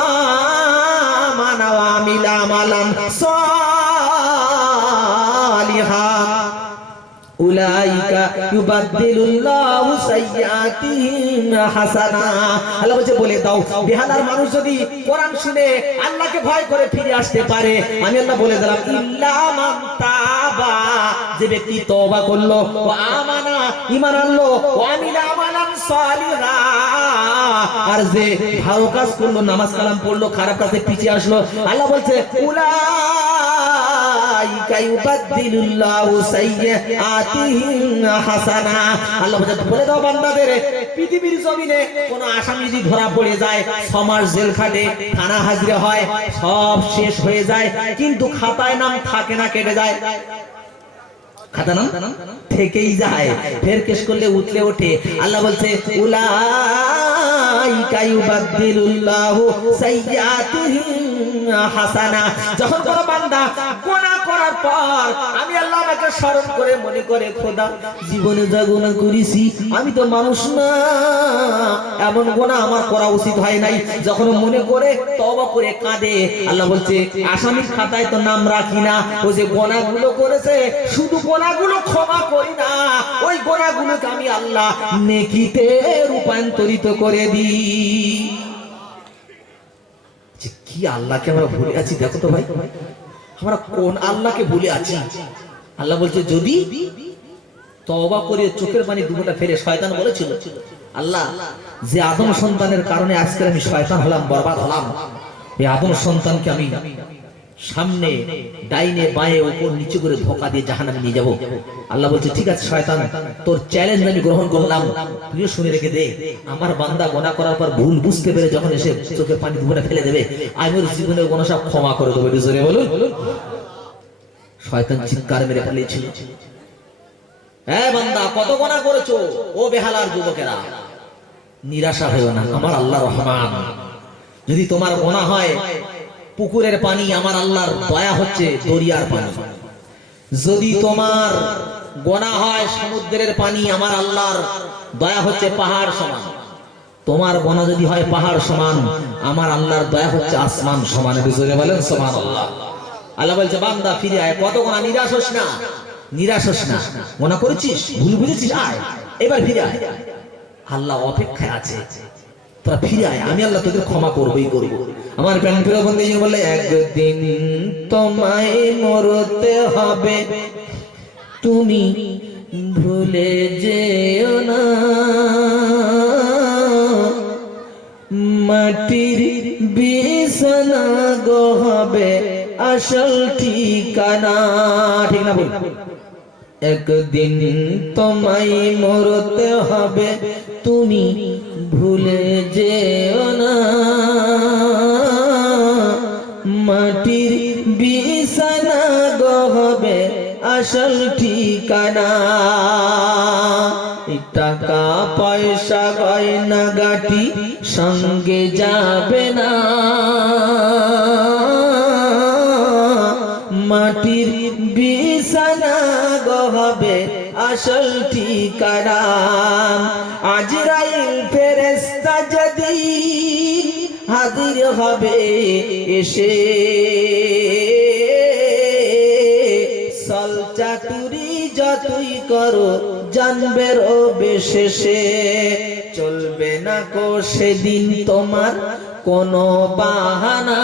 আমানা ওয়া আমিলা আমালান উলাইকা ইউবাদদিলুল্লাহু সাইয়্যাতিহিম হাসানা। আল্লাহ বলে বলে দাও, বেহালার মানুষ যদি কোরআন শুনে আল্লাহকে ভয় করে ফিরে আসতে পারে, আমি আল্লাহ বলে দিলাম ইল্লা মান তাবা, যে ব্যক্তি তওবা করলো, ওয়া আমানা ঈমান আনলো, ওয়া আমিলা আমালান সালিহা, আর যে ভালো কাজ করলো, নামাজ কালাম পড়লো, খারাপ কাজে পিছিয়ে আসলো, আল্লাহ বলছে উলাইকা ইউবাদদিলুল্লাহু সাইয়্যাতিহিম হাসানা। আল্লাহ বলে দাও বান্দাদের, পৃথিবীর জমিনে কোন আসামি যদি ধরা পড়ে যায়, 6 মাস জেল খাটে, থানা হাজিরা হয়, সব শেষ হয়ে যায়, কিন্তু খাতায় নাম থাকে না, কেটে যায়। খাতা নাম থেকেই যায়, ফের কেস করলে উঠলে ওঠে। আল্লাহ বলছে উলাইকা ইউবাদদিলুল্লাহু সাইয়্যাতিহিম হাসানা। যখন কোন বান্দা গুনাহ করার পর আমি আল্লাহ আমাকে স্মরণ করে মনে করে, খোদা জীবনে যা গুনাহ করেছি, আমি তো মানুষ না, এমন গুনাহ আমার করা উচিত হয় নাই, যখন মনে করে তওবা করে কাঁদে, আল্লাহ বলছে আসামির খাতায় তো নাম রাখি না, ও যে গুনাহগুলো করেছে শুধু গুনাহগুলো ক্ষমা করি না, ওই গুনাহগুলোকে আমি আল্লাহ নেকিতে রূপান্তরিত করে দিই। যে কি আল্লাহকে আমরা ভুলে আছি, দেখো তো ভাই আমরা কোন আল্লাহকে ভুলে আছি। আল্লাহ বলছে যদি তওবা করে চোখের পানি দুটোটা ফেলে, শয়তান বলেছিল আল্লাহ যে আদম সন্তানের কারণে আজকে আমি শয়তান হলাম, বরবাদ হলাম, এই আদম সন্তানকে আমি সামনে ডাইনে বাঁয়ে উপর নিচে করে ধোঁকা দিয়ে জাহান্নামে নিয়ে যাব। আল্লাহ বলছে ঠিক আছে শয়তান, তোর চ্যালেঞ্জ আমি গ্রহণ করলাম, তুইও শুনে রেখে দে, আমার বান্দা গোনা করার পর ভুল বুঝতে পেরে যখন এসে চোখের পানি দুপুরে ফেলে দেবে, আমি ওর জীবনের গোনা সব ক্ষমা করে দেবো। জোরে বলুন। শয়তান চিৎকার মেরে ফেলেছিল, হ্যাঁ বান্দা কত গোনা করেছো, ও বেহালার যুবকেরা নিরাশা হয়েও না, আমার আল্লাহ রহমান। যদি তোমার গোনা হয় পুকুরের পানি, আমার আল্লাহর দয়া হচ্ছে দরিয়ার পানি। যদি তোমার গোনা হয় সমুদ্রের পানি, আমার আল্লাহর দয়া হচ্ছে পাহাড় সমান। তোমার গোনা যদি হয় পাহাড় সমান, আমার আল্লাহর দয়া হচ্ছে আসমান সমান। জোরে বলেন সুবহানাল্লাহ। আল্লাহ বলছে বান্দা ফিরে আয়, কত গোনা, নিরাশ হোস না, নিরাশ হোস না, গোনা করেছিস, ভুল বুঝেছিস, আয় এবার ফিরে আয়, আল্লাহ অপেক্ষায় আছে, তোরা ফিরে আয়, আমি আল্লাহ তোদের ক্ষমা করবই করবো। আমার প্রাণ প্রিয় বন্ধু বলে একদিন তোমায় মরতে হবে, তুমি ভুলে যেও না, মাটির বিছানা গো হবে আসল ঠিকানা। ঠিক না বল? একদিন তোমায় মরতে হবে, তুমি ভুলে যেও না, মাটির বিছানা গো হবে আসল ঠিকানা। টাকা পয়সা গয়না গাটি সঙ্গে যাবে না, মাটির বিছানা গো হবে আসল ঠিকানা। আজরাইল ফেরেশতা যদি হাজির হবে এসে, সলচাতুরি যতই করো জানবে রবে শেষে, চলবে না কো সেদিন তোমার কোনো বাহানা,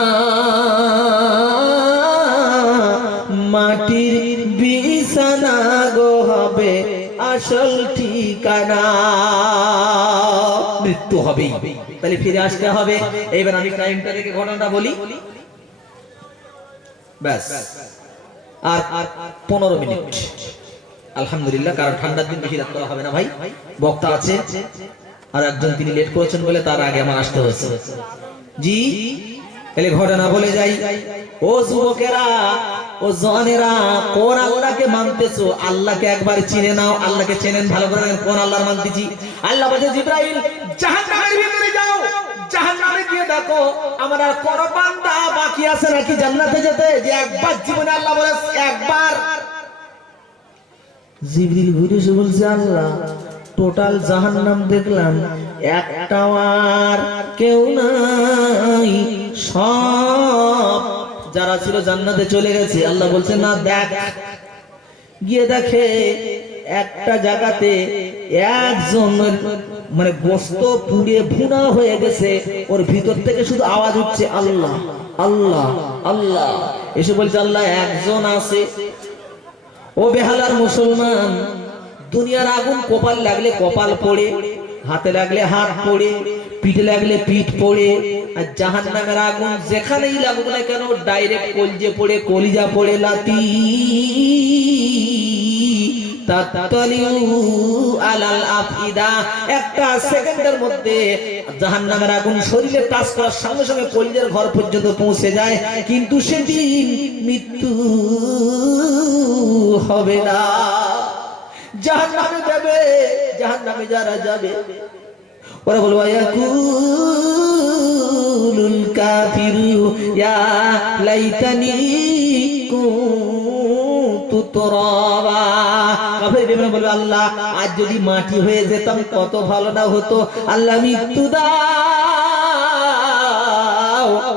মাটির বিছানা গো হবে আসল ঠিকানা। মৃত্যু হবেই, তাহলে ফিরে আসতে হবে। এবার আমি টাইমটা দেখে ঘটনাটা বলি, ব্যাস আর 15 মিনিট। আলহামদুলিল্লাহ, কারণ ঠান্ডার দিন বেশি রাত করা হবে না ভাই, বক্তা আছে আর একজন তিনি লেট করেছেন বলে তার আগে আমার আসতে হচ্ছে। জি তাহলে ঘটনা বলে যাই। ও যুবকেরা, ও জওয়ানেরা, কোন আল্লাহকে মানতেছো? আল্লাহকে একবার চিনে নাও, আল্লাহকে চেনেন ভালো করে, কোন আল্লাহর মানতেছি? আল্লাহ বলে জিবরাইল জাহান্নামের ভিতরে যাও, জাহান্নামে গিয়ে দেখো আমার আর কোন বান্দা বাকি আছে নাকি জান্নাতে যেতে, যে একবার জীবনে আল্লাহ বলে একবার। জিবরিল ঘুরে এসে বলছে আল্লাহ টোটাল জাহান্নাম দেখলাম, একটাও আর কেউ নাই, সব যারা ছিল জান্নাতে চলে গেছে। আল্লাহ বলছে না দেখ, গিয়ে দেখে একটা জায়গাতে একজন মানে গোস্ত পুড়ে ভুনা হয়ে গেছে, ওর ভিতর থেকে শুধু আওয়াজ হচ্ছে আল্লাহ আল্লাহ আল্লাহ। এসে বলছে আল্লাহ একজন আছে। ও বেহালার মুসলমান, দুনিয়ার আগুন কপাল লাগলে কপাল পড়ে, হাতে লাগলে হাত পড়ে, পিঠে লাগলে পিঠ পড়ে, আর জাহান্নামের আগুন যেখানেই লাগুক না কেন ডাইরেক্ট কলজে পড়ে, কলিজা পড়ে লাতি তাতালিউ আলাল আফিদা। একটা সেকেন্ডের মধ্যে জাহান্নামের আগুন শরীরে টাচ করার সঙ্গে সঙ্গে কলিজার ঘর পর্যন্ত পৌঁছে যায়, কিন্তু সেদিন মৃত্যু হবে না। জাহান্নামে যাবে, জাহান্নামে যারা যাবে ওরা বলবে ইয়াকুলুল কাফিরু ইয়া লাইতানি কুনতু তুরাবা। কাফের বেঈমান বলবে আল্লাহ আজ যদি মাটি হয়ে যেতাম কত ভালো না হতো, আল্লাহ মৃত্যু দাও।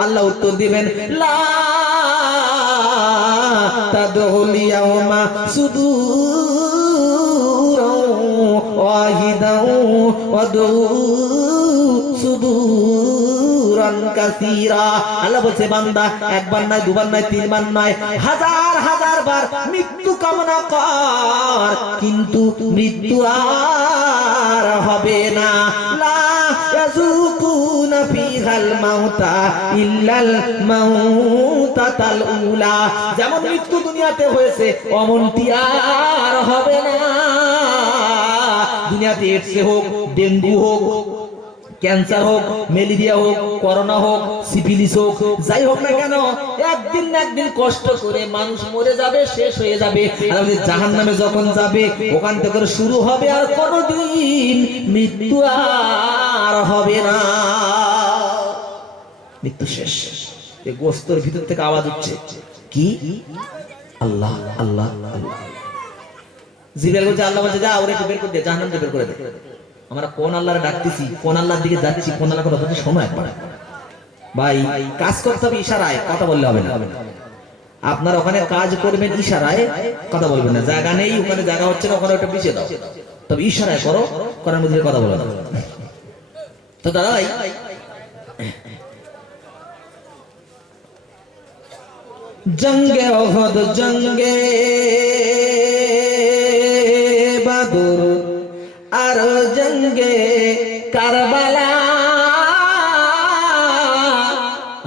আল্লাহ উত্তর দিবেন লা তাদউল ইয়াওমা সুদুরাও ওয়াহিদাও ওয়াদউ সুদুরান যিকরান কাসীরা। আল্লাহ বলছে বান্দা একবার নয়, দুবার নয়, তিনবার নয়, হাজার হাজার বার মৃত্যু কামনা কর, কিন্তু মৃত্যু আর হবে না। লা ইয়াযুকুনা ফিহাল মাউতা ইল্লাল মাউতাতাল উলা। যেমন মৃত্যু দুনিয়াতে হয়েছে অমনটি আর হবে না। দুনিয়াতে এডস হোক, ডেঙ্গু হোক, ক্যান্সার হোক, ম্যালেরিয়া হোক, করোনা হোক, সিফিলিস হোক, যাই হোক না কেন, একদিন না একদিন কষ্ট করে মানুষ মরে যাবে, শেষ হয়ে যাবে। আর জাহান্নামে যখন যাবে ওখান থেকে শুরু হবে আর কোনোদিন মৃত্যু আর হবে না। মৃত্যু শেষ। এই গোস্তর ভিতর থেকে আওয়াজ হচ্ছে কি? আল্লাহ আল্লাহ আল্লাহ। জিবরাইল বলছে, আল্লাহ বলছে যা ওরে একটু বের করে দে, জাহান্নাম থেকে বের করে দে। আমরা কোন আল্লাহরে ডাকতেছি, কোন আল্লাহর দিকে যাচ্ছি, কোন আল্লাহর কথা বলছি, শোনো একবার। ভাই কাজ করতে হবে ইশারায়, কথা বললে হবে না। আপনার ওখানে কাজ করবেন ইশারায়, কথা বলবেন না। জায়গা নেই, ওখানে জায়গা হচ্ছে না, ওখানে ওটা পিছিয়ে দাও, তবে ইশারায় করো, করার মধ্যে কথা বলো না। তো দাদা ভাই, জঙ্গে ওহদ, জঙ্গে বাদর, আর জঙ্গে কারবালা,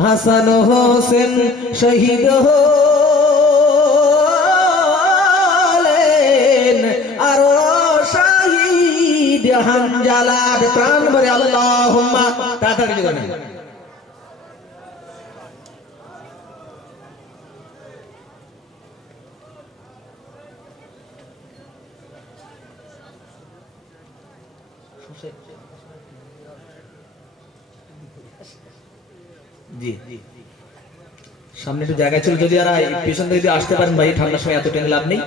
হাসান হোসেন শহীদ হলেন, আর শহীদ হানজালার প্রাণ ভরে আল্লাহুম্মা। তাড়াতাড়ি করেন। জি সামনে একটু জায়গা ছিল, যদি আর পেছন থেকে আসতে পারেন ভাই, ঠান্ডার সময় এত টেনে লাভ নেই,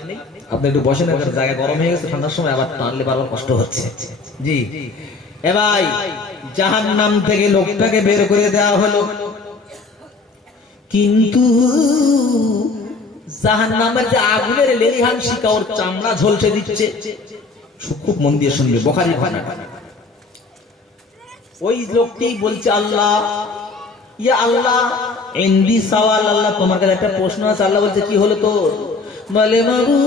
আপনি একটু বসেন, জায়গা গরম হয়ে গেছে, ঠান্ডার সময় আবার টানলে বারবার কষ্ট হচ্ছে। জি এ ভাই, জাহান্নাম থেকে লোকটাকে বের করে দেওয়া হলো, কিন্তু জাহান্নামের যে আগুনের লেলিহান শিকা ওর চামড়া ঝলসে দিচ্ছে। খুব মন দিয়ে শুনবে, বুখারী ঘটনা। ওই লোকটি বলছে, আল্লাহ ইয়া আল্লাহ ইনদি সওয়াল, আল্লাহ তোমার কাছে একটা প্রশ্ন আছে। আল্লাহ বলছে কি হলো তোর? বলে মাবুদ,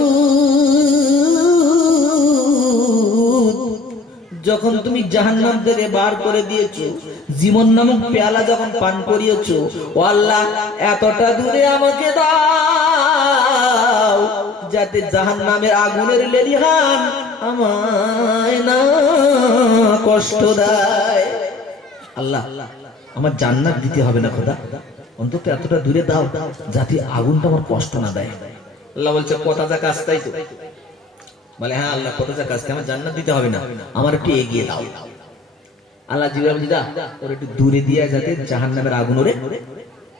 যখন তুমি জাহান্নাম থেকে বার করে দিয়েছো, জীবন নামক পেয়ালা যখন পান করিয়েছো, ও আল্লাহ এতটা দূরে আমাকে দাও যাতে জাহান্নামের আগুনের লেলিহান আমায় না কষ্ট দেয়। আল্লাহ আমার জান্নাত দিতে হবে না খোদা, অন্তত এতটা দূরে দাও যাতে আগুনটা আমার কষ্ট না দেয়। আল্লাহ বলছে কত যা কাজ, তাই তো? বলে হ্যাঁ আল্লাহ কত যা কাজ, আমার জান্নাত দিতে হবে না, আমার একটু এগিয়ে দাও। আল্লাহ জিবরাইল বলছে দা ওর একটু দূরে দিয়ে যাতে জাহান্নামের আগুন ওরে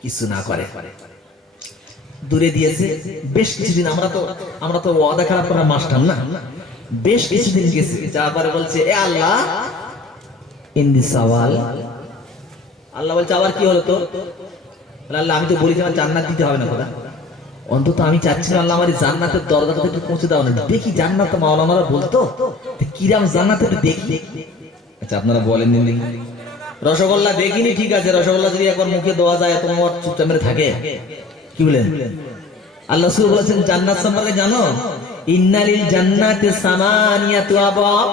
কিছু না করে। দূরে দিয়েছে বেশ কিছুদিন। আমরা তো ওয়াদা খারাপ করার মাস্টার না। বেশ কিছুদিন গেছে, যাওয়ার পরে বলছে এ আল্লাহ ইনদি সওয়াল। আল্লাহ বলছে আবার কি হলো তো? আল্লাহ আমি তো বলেছি আমার জান্নাত দিতে হবে না খোদা, অন্তত আমি চাচ্ছি আল্লাহ আমার জান্নাতের দরজাটা একটু পৌঁছে দাও না। দেখি জান্নাত, মাওলানারা বলতো কিরাম জান্নাতে দেখি। আচ্ছা আপনারা বলেন রসগোল্লা দেখিনি, ঠিক আছে, রসগোল্লা যদি একবার মুখে দেওয়া যায় তোমার চুপচাপ মেরে থাকে, কি বলেন? আল্লাহ রাসূল বলেছেন জান্নাত সম্পর্কে জানো? ইন্নালিল জান্নাতি সামানিয়াতু আবওয়াব,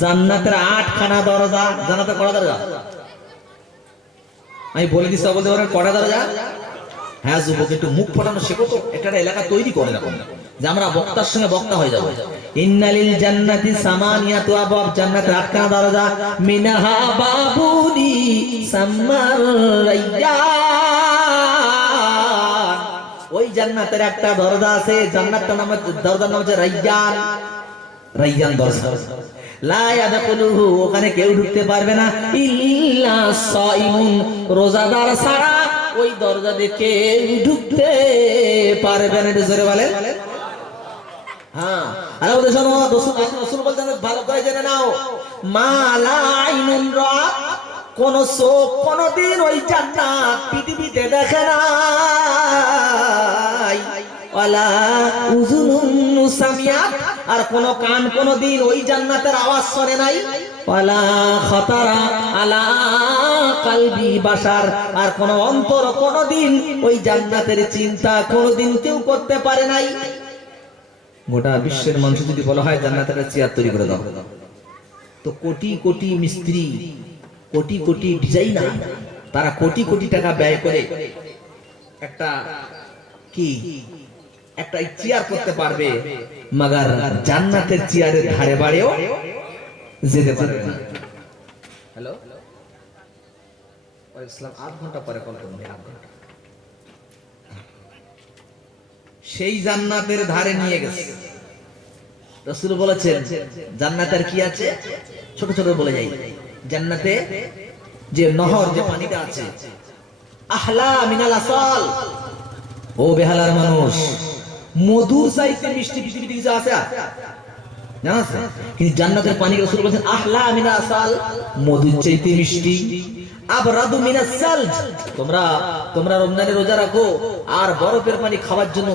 জান্নাতের 8খানা দরজা। জান্নাতের কয়টা দরজা? আমি বলে দিচ্ছি, বলতে পারেন কয়টা দরজা? হ্যাঁ যুবক, একটু মুখ ফোটানো শেখো তো, একটা এলাকা তৈরি করে রাখো যে আমরা বক্তার সঙ্গে বক্তা হয়ে যাবো। ইন্নালিল জান্নাতি সামানিয়াতু আবওয়াব, জান্নাতের 8খানা দরজা। মিনহা বাবুনি সাম্মার রায়্যান, ওই জান্নাতের একটা দরজা আছে, জান্নাতটার নাম, দরজার নাম হচ্ছে রায়্যান। রায়্যান দরজা, লা ইয়াদখুলুহু, ওখানে কেউ ঢুকতে পারবে না, ইল্লা সাইমুন, রোজাদার ছাড়া ওই দরজা দিয়ে কেউ ঢুকতে পারবে না। জোরে বলেন হ্যাঁ। আর ওদের শোনো, রাসূল বলতেন ভালো করে জেনে নাও, মা লা আইনুন রাআত, কোন চোখ কোনদিন ওই জান্নাত পৃথিবীতে দেখে নাই। ওয়ালা উযুনুন সামিআত, আর কোন কান কোনদিন ওই জান্নাতের আওয়াজ শুনে নাই। ওয়ালা খাতারা আলা কলবি বাশার, আর কোন অন্তর কোনদিন ওই জান্নাতের চিন্তা কোনদিন কেউ করতে পারে নাই। গোটা বিশ্বের মানুষ যদি বলা হয় জান্নাতের চেয়ার তৈরি করে দাও, তো কোটি কোটি মিস্ত্রি, কোটি কোটি ডিজাইনার, তারা কোটি কোটি টাকা ব্যয় করে একটা কি একটা চেয়ার করতে পারবে, মাগার জান্নাতের চেয়ারের ধারে বাড়েও যেতে পারবে না। হ্যালো, ইসলাম 8 ঘন্টা পরে কল করুন, 8 ঘন্টা। সেই জান্নাতের ধারে নিয়ে গেছে। রাসূল বলেছেন জান্নাতের কি আছে, ছোট ছোট বলে যাই, জান্নাতে যে নহর, যে পানিটা আছে, আহলা মিনাল আসাল, ও বেহালার মানুষ, মধুর চাইতে মিষ্টি পৃথিবীতে কিছু আছে জানাস? কিন্তু জান্নাতের পানি রাসূল বলেছেন আহলা মিনাল আসাল, মধুর চাইতে মিষ্টি। আবরাদু মিনাস সালজ, তোমরা রমজানের রোজা রাখো আর বরফের পানি খাওয়ার জন্য